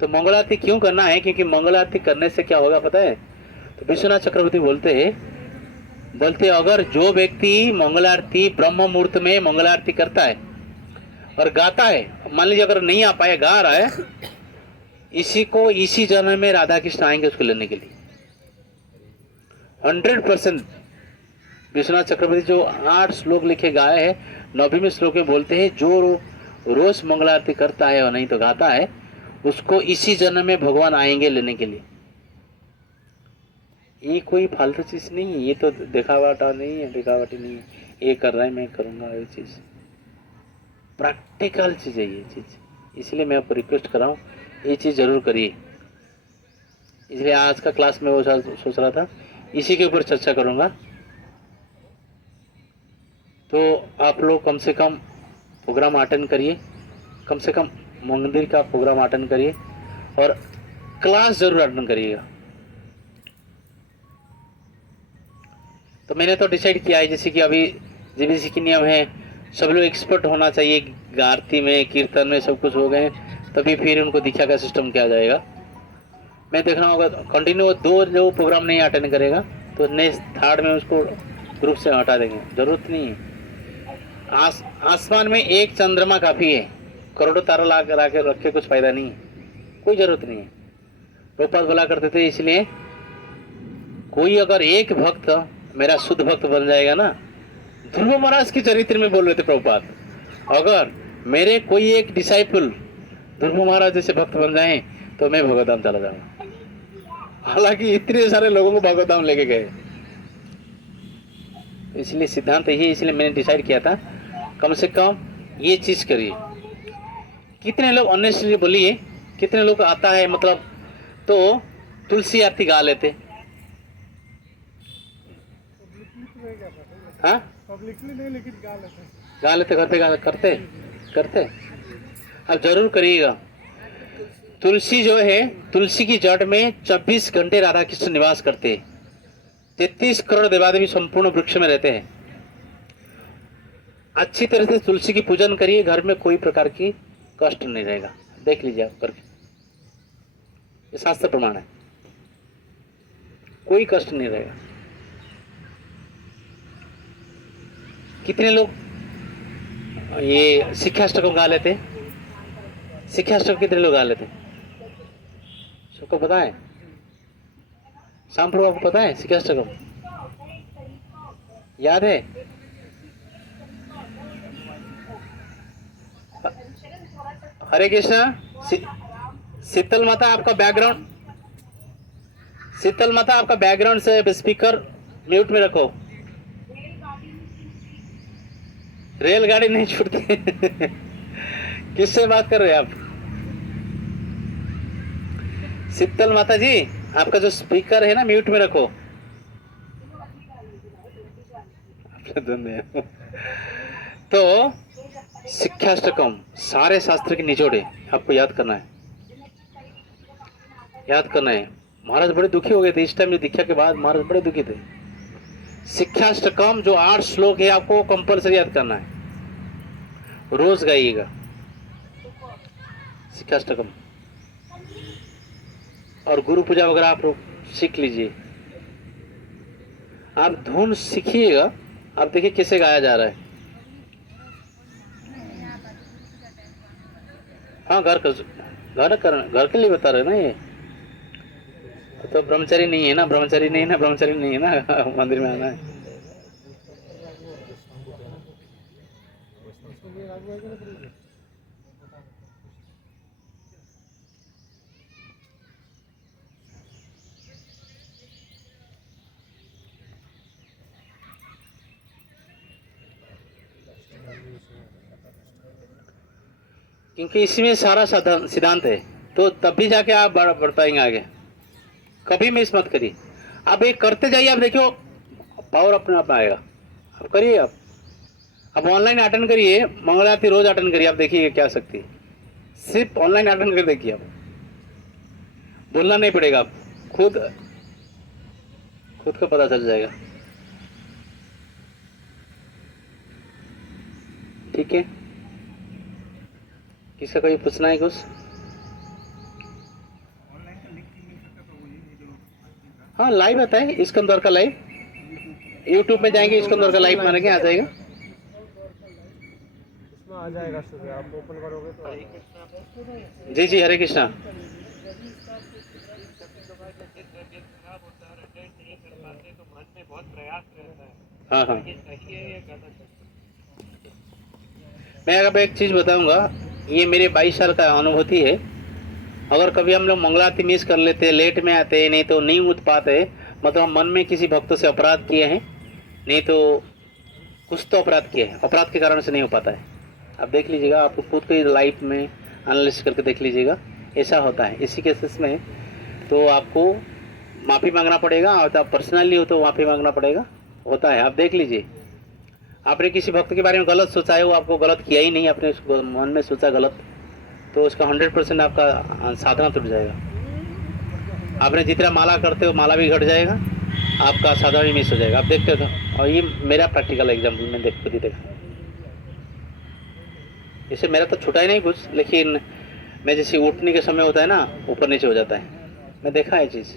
तो मंगल आरती क्यों करना है? क्योंकि मंगल आरती करने से क्या होगा पता है? तो विश्वनाथ चक्रवर्ती बोलते अगर जो व्यक्ति मंगल आरती ब्रह्म मुहूर्त में मंगल आरती करता है और गाता है, मान लीजिए अगर नहीं आ पाए, गा रहा है, इसी को इसी जन्म में राधा कृष्ण आएंगे उसको लेने के लिए 100%। विश्वनाथ चक्रवर्ती जो 8 श्लोक लिखे गाए हैं, 9वें श्लोक में बोलते हैं जो रोज मंगल आरती करता है और नहीं तो गाता है, उसको इसी जन्म में भगवान आएंगे लेने के लिए। ये कोई फालतू चीज नहीं है, ये तो दिखावटा नहीं है, दिखावटी नहीं है, ये कर रहा है मैं करूँगा, ये चीज़ प्रैक्टिकल चीज़ है ये चीज़। इसलिए मैं आपको रिक्वेस्ट कर रहा हूँ ये चीज़ जरूर करिए। इसलिए आज का क्लास में वो सोच रहा था इसी के ऊपर चर्चा करूँगा। तो आप लोग कम से कम प्रोग्राम अटेंड करिए, कम से कम मंदिर का प्रोग्राम अटेंड करिए और क्लास जरूर अटेंड करिएगा। तो मैंने तो डिसाइड किया है, जैसे कि अभी जीबीसी की नियम है, सब लोग एक्सपर्ट होना चाहिए, आरती में कीर्तन में सब कुछ हो गए, तभी फिर उनको दीक्षा का सिस्टम किया जाएगा। मैं देख रहा हूँ अगर कंटिन्यू 2 जो प्रोग्राम नहीं अटेंड करेगा तो नेक्स्ट 3rd में उसको ग्रुप से हटा देंगे, जरूरत नहीं है। आसमान में एक चंद्रमा काफ़ी है, करोड़ों तारा ला के रख के कुछ फायदा नहीं है, कोई ज़रूरत नहीं है। प्रभुपाद बोला करते थे, इसलिए कोई अगर एक भक्त मेरा शुद्ध भक्त बन जाएगा ना। ध्रुव महाराज के चरित्र में बोल रहे थे प्रभुपाद, अगर मेरे कोई एक डिसाइपल ध्रुव महाराज जैसे भक्त बन जाए तो मैं भगवतधाम चला जाऊंगा। हालांकि इतने सारे लोगों को भगवतधाम लेके गए। इसलिए सिद्धांत यही, इसलिए मैंने डिसाइड किया था कम से कम ये चीज करिए। कितने लोग ऑनेस्टली बोलिए, कितने लोग आता है मतलब तो तुलसी आरती गा लेते, हाँ पब्लिकली नहीं लेकिन गा लेते हैं। गा लेते, घर पे गा करते करते। अब जरूर करिएगा। तुलसी जो है, तुलसी की जड़ में 24 घंटे राधा कृष्ण निवास करते हैं। 33 करोड़ देवादेवी संपूर्ण वृक्ष में रहते हैं। अच्छी तरह से तुलसी की पूजन करिए, घर में कोई प्रकार की कष्ट नहीं रहेगा। देख लीजिए आप करके, ये शास्त्र प्रमाण है, कोई कष्ट नहीं रहेगा। कितने लोग ये शिक्षाष्टकम गा लेते? शिक्षाष्टकम कितने लोग गा लेते? सबको पता है? शाम प्रभु आपको पता है शिक्षाष्टकम? याद है? हरे कृष्णा। शीतल माता आपका बैकग्राउंड, शीतल माता आपका बैकग्राउंड से स्पीकर म्यूट में रखो। रेलगाड़ी नहीं छूटती। किससे बात कर रहे हैं आप? शीतल माता जी आपका जो स्पीकर है ना म्यूट में रखो। धन्यवाद। तो शिक्षाष्टकम सारे शास्त्र के निचोड़ है, आपको याद करना है, याद करना है। महाराज बड़े दुखी हो गए थे इस टाइम में, दीक्षा के बाद महाराज बड़े दुखी थे। शिक्षाष्टकम जो 8 श्लोक है आपको कंपल्सरी याद करना है, रोज गाइएगा शिक्षाष्टकम। और गुरु पूजा वगैरह आप लोग सीख लीजिए। आप धुन सीखिएगा, आप देखिए कैसे गाया जा रहा है। हाँ घर के लिए बता रहे ना, ये तो ब्रह्मचारी नहीं है ना, ब्रह्मचारी नहीं है ना, ब्रह्मचारी नहीं है ना, मंदिर में आना है। क्योंकि इसमें सारा सिद्धांत है, तो तब भी जाके आप बढ़ पाएंगे आगे। कभी मिस मत करिए, आप एक करते जाइए, आप देखियो पावर अपने आप आएगा। आप करिए, आप ऑनलाइन अटेंड करिए, मंगल आरती रोज अटेंड करिए, आप देखिए क्या शक्ति। सिर्फ ऑनलाइन अटेंड कर देखिए, आप बोलना नहीं पड़ेगा, आप खुद को पता चल जाएगा। ठीक है, किसका कोई पूछना है कुछ? हाँ लाइव आता है इसकंद दौर का लाइव, यूट्यूब में जाएंगे इसकंद दौर का लाइव मारेंगे, आ जाएगा, इसमें आ जाएगा। सुबह आप ओपन करोगे तो जी जी हरे कृष्णा। हाँ हाँ, मैं अब एक चीज़ बताऊंगा, ये मेरे 22 साल का अनुभूति है। अगर कभी हम लोग मंगलारती मिस कर लेते, लेट में आते, नहीं तो नहीं उठ पाते, मतलब हम मन में किसी भक्त से अपराध किए हैं, नहीं तो कुछ तो अपराध किए हैं, अपराध के कारण से नहीं हो पाता है। आप देख लीजिएगा, आप खुद को लाइफ में एनालिसिस करके देख लीजिएगा, ऐसा होता है। इसी केसेस में तो आपको माफ़ी मांगना पड़ेगा, और आप पर्सनली हो तो माफ़ी मांगना पड़ेगा, होता है। आप देख लीजिए, आपने किसी भक्त के बारे में गलत सोचा है, वो आपको गलत किया ही नहीं, आपने उसको मन में सोचा गलत, तो उसका 100% आपका साधना टूट जाएगा। आपने जितना माला करते हो माला भी घट जाएगा, आपका साधना भी मिस हो जाएगा। आप देखते हो, और ये मेरा प्रैक्टिकल एग्जाम्पल मैं खुद ही देखा। इसे मेरा तो छुटा ही नहीं कुछ, लेकिन मैं जैसे उठने के समय होता है ना, ऊपर नीचे हो जाता है, मैं देखा है चीज़।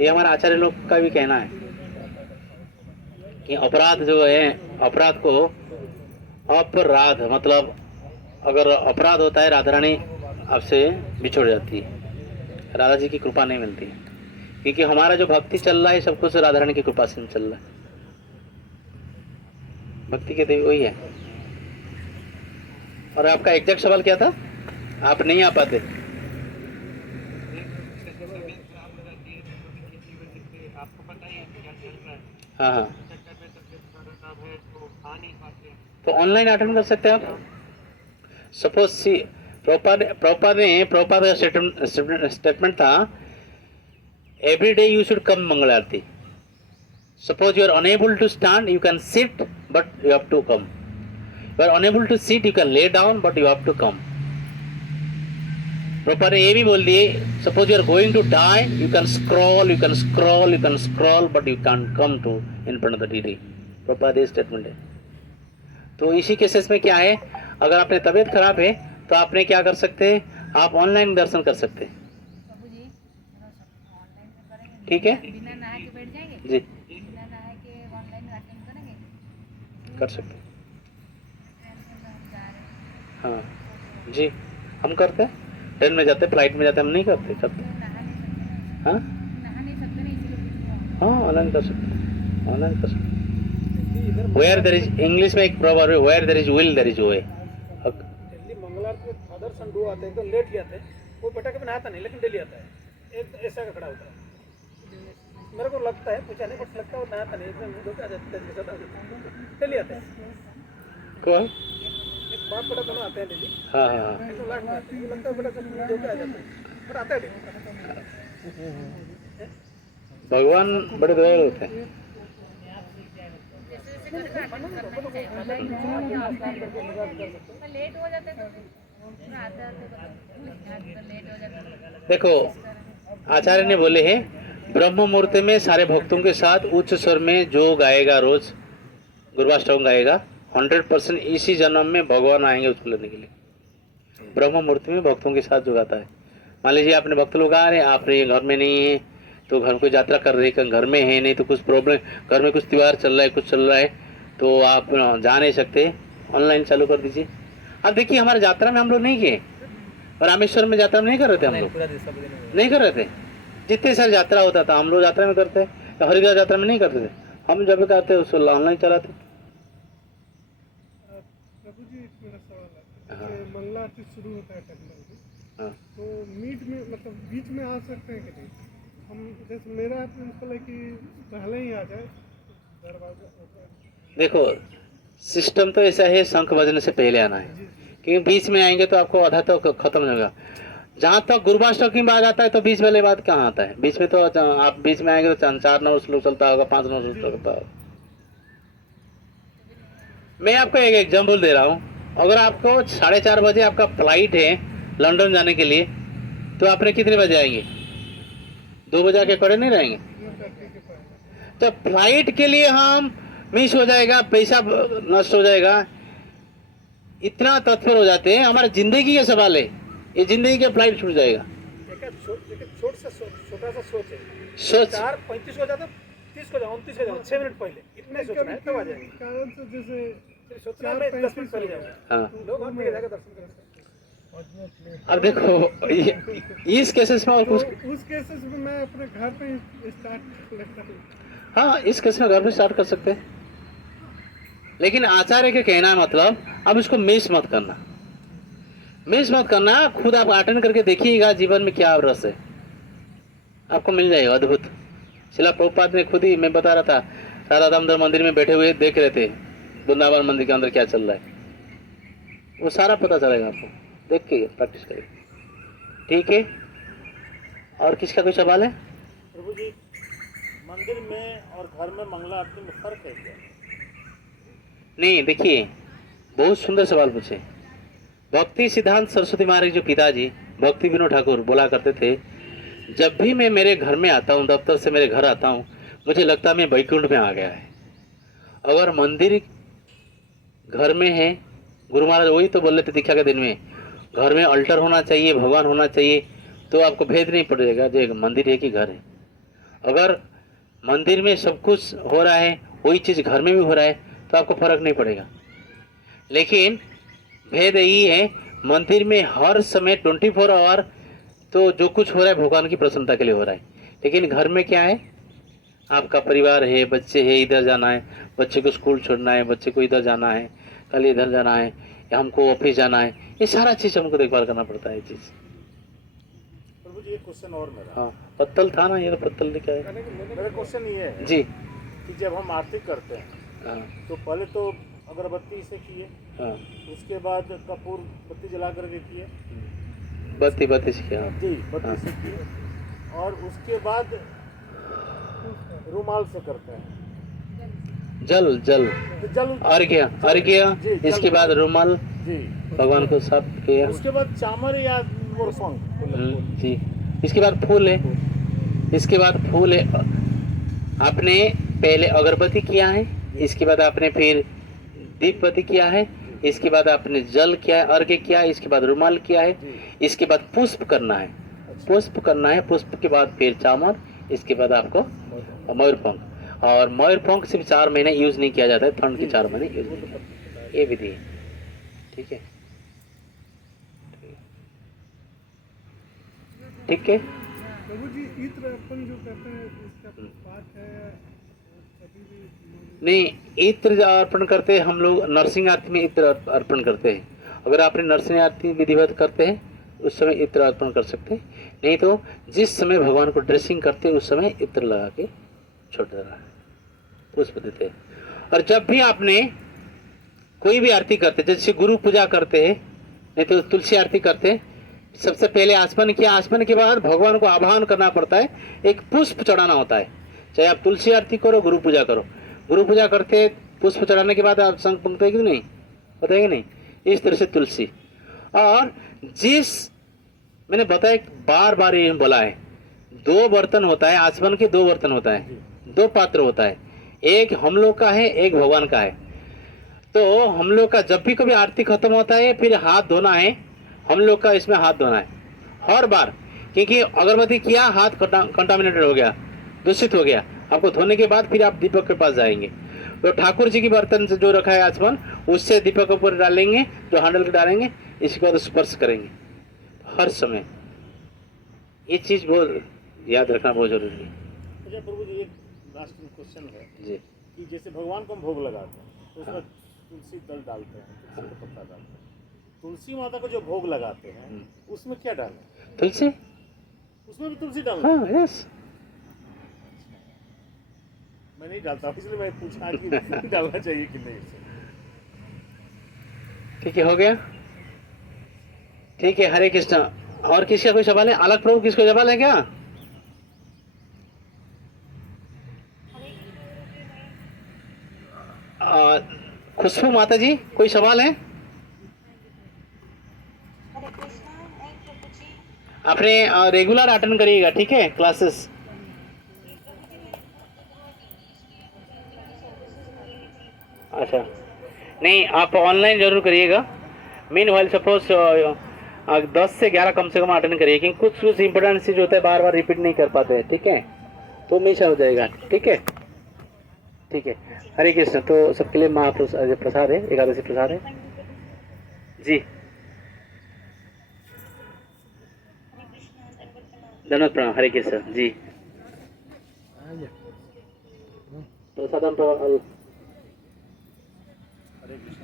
ये हमारा आचार्य लोग का भी कहना है कि अपराध जो है, अपराध को अपराध मतलब अगर अपराध होता है, राधा रानी आपसे बिछुड़ जाती है, राधा जी की कृपा नहीं मिलती है, क्योंकि हमारा जो भक्ति चल रहा है सब कुछ राधा रानी की कृपा से चल रहा है। भक्ति के देवी वही है। और आपका एग्जैक्ट सवाल क्या था? आप नहीं आ पाते। हाँ हाँ, तो ऑनलाइन अटेंड कर सकते हैं आप। सपोज सी प्रॉपर का स्टेटमेंट था, every day you should come mangal aarti. Suppose you are unable to stand, you can sit but you have to come. You are unable to sit, you can lay down but you have to come. प्रॉपर ये भी बोल दिए, suppose you are going to die, you can scroll, you can scroll, you can scroll but you can come to in front of the DD. Proper ये स्टेटमेंट है। तो इसी केसेस में क्या है, अगर आपने तबीयत खराब है तो आपने क्या कर सकते हैं, आप ऑनलाइन दर्शन कर सकते हैं। ठीक है बिना नहा के बैठ जाएंगे, जी, बिना नहा के ऑनलाइन अटेंड करेंगे। कर सकते हैं। ट्रेन में हम जा रहे हैं, हाँ जी, हम करते हैं। ट्रेन में जाते, फ्लाइट में जाते, हम नहीं करते। करते हाँ नहा नहीं सकते ना, इसीलिए हाँ, ऑनलाइन कर सकते हैं, ऑनलाइन कर सकते हैं। वेयर देयर इज, इंग्लिश में एक प्रॉवर्ब है, where there is will there is way. Delhi मंगल आरती में फादर सन दो आते हैं, एकदम लेट ही आते हैं। कोई बेटा कभी नहाता नहीं, लेकिन डेली आता है। एक ऐसा का खड़ा होता है, मेरे को लगता है, पूछा नहीं, बट लगता है वो नहाता नहीं, एकदम धोखा जाता है, डेली आता है। कौन? एक बाप बेटा दोनों आते हैं डेली, हाँ हाँ हाँ, एकदम लास्ट में आते हैं। लगता है बेटा सब धोखा आ जाता है, पर आता है डेली। भगवान बड़े दयालु होते हैं। जैसे जैसे घर का अटेंड करना ही चाहिए। पर लेट हो जाते तो फिर आते आते लेट हो जाता है। देखो आचार्य ने बोले हैं, ब्रह्म मुहूर्त में सारे भक्तों के साथ उच्च स्वर में जो गाएगा, रोज गुरुवाष्टकम गाएगा, 100% इसी जन्म में भगवान आएंगे उसको लेने के लिए। ब्रह्म मुहूर्त में भक्तों के साथ जो गाता है, मान लीजिए आपने भक्त लोग आ रहे हैं, आप ये घर में नहीं है तो घर को यात्रा कर रहे हैं, घर में है नहीं तो कुछ प्रॉब्लम, घर में कुछ त्योहार चल रहा है, कुछ चल रहा है, तो आप जा नहीं सकते, ऑनलाइन चालू कर दीजिए। अब देखिए हमारे यात्रा में हम लोग नहीं किए, रामेश्वर में यात्रा में नहीं कर रहे थे, हम लोग पूरा दिन सब दिन नहीं कर रहे थे। जितने सारे यात्रा होता था हम लोग यात्रा में करते, तो हरिद्वार यात्रा में नहीं करते थे। हम जब करते उसको ऑनलाइन चलाते। प्रभु जी, एक मेरा सवाल है, हाँ। जैसे मंगला आरती शुरू होता है टेक्नोलॉजी, हाँ। तो मीट में मतलब बीच में आ सकते हैं कि नहीं? हम जैसे मेरा प्रिंसिपल है कि पहले ही आ जाए दरवाजा। देखो सिस्टम तो ऐसा है, शंख बजने से पहले आना है, क्योंकि बीच में आएंगे तो आपको आधा तो खत्म हो जाएगा। जहाँ तक गुरुवाष्टक की बात आता है तो बीच वाले बात कहाँ आता है, बीच में तो आप बीच में आएंगे तो 4 नंबर श्लोक चलता होगा, 5 नंबर श्लोक चलता होगा। मैं आपको एक एग्जाम्पल दे रहा हूँ, अगर आपको 4:30 बजे आपका फ्लाइट है लंदन जाने के लिए, तो आपने कितने बजे आएंगे? 2 बजे आके खड़े नहीं रहेंगे। तो फ्लाइट के लिए हम मिस हो जाएगा, पैसा नष्ट हो जाएगा, इतना तत्पर हो जाते हैं। हमारी जिंदगी का सवाल है, ये जिंदगी का फ्लाइट छूट जाएगा। छोटा सा सोच है, सोच 4:35 को जाता, 30 को जाओ, 29 को जाओ, 6 मिनट पहले, इतने सोचना है तब आ जाएंगे। कारण से जैसे सोचना है 10 मिनट पहले जाऊंगा, हाँ। लोग हम जाकर दर्शन करेंगे। अब देखो इस केसेस में और कुछ, उस केसेस में मैं अपने घर पे स्टार्ट लगता हूँ। हाँ इस केस में घर में स्टार्ट कर सकते हैं, लेकिन आचार्य के कहना मतलब अब इसको मिस मत करना, मिस मत करना। खुद आप अटेंड करके देखिएगा जीवन में क्या रस है, आपको मिल जाएगा अद्भुत। शिला प्रभुपाद ने खुद ही, मैं बता रहा था, राधा दामोदर मंदिर में बैठे हुए देख रहे थे वृंदावन मंदिर के अंदर क्या चल रहा है, वो सारा पता चलेगा आपको, देख के प्रैक्टिस करिए। ठीक है, और किसका कोई सवाल है? प्रभु जी, मंदिर में और घर में मंगला आरती में फर्क है क्या? नहीं, देखिए बहुत सुंदर सवाल पूछे। भक्ति सिद्धांत सरस्वती महाराज जो पिताजी भक्ति विनोद ठाकुर बोला करते थे, जब भी मैं मेरे घर में आता हूँ, दफ्तर से मेरे घर आता हूँ, मुझे लगता है मैं वैकुंठ में आ गया है। अगर मंदिर घर में है, गुरु महाराज वही तो बोल रहे थे दीक्षा के दिन में, घर में अल्टर होना चाहिए, भगवान होना चाहिए, तो आपको भेद नहीं पड़ेगा जो मंदिर है कि घर है। अगर मंदिर में सब कुछ हो रहा है, वही चीज़ घर में भी हो रहा है, तो आपको फर्क नहीं पड़ेगा। लेकिन भेद यही है, मंदिर में हर समय 24 आवर तो जो कुछ हो रहा है भगवान की प्रसन्नता के लिए हो रहा है, लेकिन घर में क्या है, आपका परिवार है, बच्चे है, इधर जाना है, बच्चे को स्कूल छोड़ना है, बच्चे को इधर जाना है, कल इधर जाना है, या हमको ऑफिस जाना है, ये सारा चीज़ हमको देखभाल करना पड़ता है। ये चीज़। प्रभु जी एक क्वेश्चन और मेरा। हाँ, पत्तल था ना, ये तो पत्तल लेके आए। मेरा क्वेश्चन ये है जी। कि जब हम आरती करते हैं हाँ तो पहले तो अगरबत्ती से किए, हाँ, उसके बाद कपूर बत्ती जला करके किए, बत्ती बत्ती से क्या? जी बत्ती से किए, और उसके बाद रुमाल से करते हैं। जल जल जल अर्घ्य अर्घ्य, जी, जल- इसके बाद रुमाल जी, भगवान को साफ किया। उसके बाद चामर या मोरफंग जी। इसके बाद फूल है, इसके बाद फूल है। आपने पहले अगरबत्ती किया है, इसके बाद आपने फिर दीप बत्ती किया है, इसके बाद आपने जल किया है, अर्घ्य किया है, इसके बाद रुमाल किया है, इसके बाद पुष्प करना है, पुष्प करना है, पुष्प के बाद फिर चामर, इसके बाद आपको मयूरपंख। और मयूरपंख सिर्फ 4 महीने यूज नहीं किया जाता है, ठंड के 4 महीने यूज नहीं किया जाता है। ये विधि है, ठीक है, ठीक है। प्रभु जी इत्र अर्पण जो करते हैं इसका पाठ है कभी भी नहीं, इत्र अर्पण करते हैं हम लोग नरसिंह आरती में, इत्र अर्पण करते हैं। अगर आपने नरसिंह आरती विधिवत करते हैं उस समय इत्र अर्पण कर सकते हैं, नहीं तो जिस समय भगवान को ड्रेसिंग करते हैं उस समय इत्र लगा के छोड़ देना है, पुष्प देते हैं। और जब भी आपने कोई भी आरती करते, जैसे गुरु पूजा करते हैं, नहीं तो तुलसी आरती करते हैं, सबसे पहले आसमन किया, आसमन के बाद भगवान को आह्वान करना पड़ता है, एक पुष्प चढ़ाना होता है। चाहे आप तुलसी आरती करो, गुरु पूजा करो, गुरु पूजा करते पुष्प चढ़ाने के बाद आप संग पंक्ति कि नहीं बताएंगे, नहीं इस तरह से तुलसी। और जिस मैंने बताया, बार बार ये बोला है, 2 बर्तन होता है, आसमन के 2 बर्तन होता है, 2 पात्र होता है, एक हम लोग का है, एक भगवान का है। तो हम लोग का जब भी कभी आरती खत्म होता है फिर हाथ धोना है, हम लोग का इसमें हाथ धोना है हर बार, क्योंकि अगरबत्ती किया, हाथ कंटामिनेटेड हो गया, दूषित हो गया, आपको धोने के बाद फिर आप दीपक के पास जाएंगे। तो ठाकुर जी की बर्तन से जो रखा है आसमान, उससे दीपक के ऊपर डालेंगे, जो हैंडल के डालेंगे, इसके बाद स्पर्श करेंगे हर समय। ये चीज़ बहुत याद रखना बहुत जरूरी है। अच्छा प्रभु जी एक लास्ट क्वेश्चन है जी। कि जैसे भगवान को हम भोग लगाते हैं तो उसमें तुलसी दल डालते हैं, तुलसी का पत्ता डालते हैं, तुलसी माता को जो भोग लगाते हैं उसमें क्या डालें? तुलसी, उसमें भी तुलसी डालना? हाँ, यस। मैं नहीं डालता, इसलिए मैं पूछा कि डालना चाहिए कि नहीं। ठीक है, हो गया, ठीक है। हरे कृष्णा। और किसी का कोई सवाल है? अलग प्रभु किसको सवाल है क्या? खुशबू माता जी कोई सवाल है? आपने रेगुलर अटेंड करिएगा, ठीक है, क्लासेस। अच्छा, नहीं आप ऑनलाइन जरूर करिएगा। मीन वाइल सपोज 10 से 11 कम से कम अटेंड करिए, क्योंकि कुछ कुछ इंपॉर्टेंट चीज होता है बार बार रिपीट नहीं कर पाते हैं, ठीक है, तो मिस हो जाएगा, ठीक है, ठीक है। हरे कृष्ण। तो सबके लिए महाप्रसाद है, एकादशी प्रसाद है जी। धन्यवाद, प्रणाम, हरे कृष्ण जी। प्रसादम तो हरे कृष्ण।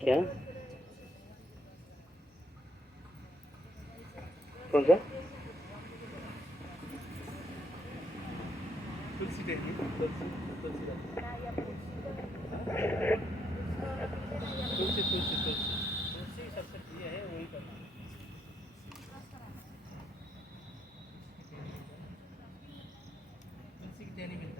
क्या, कौन सा? तुलसी देंगे, तुलसी सबसे प्रिय है, वही करना। तुलसी की टहनी मिलती है।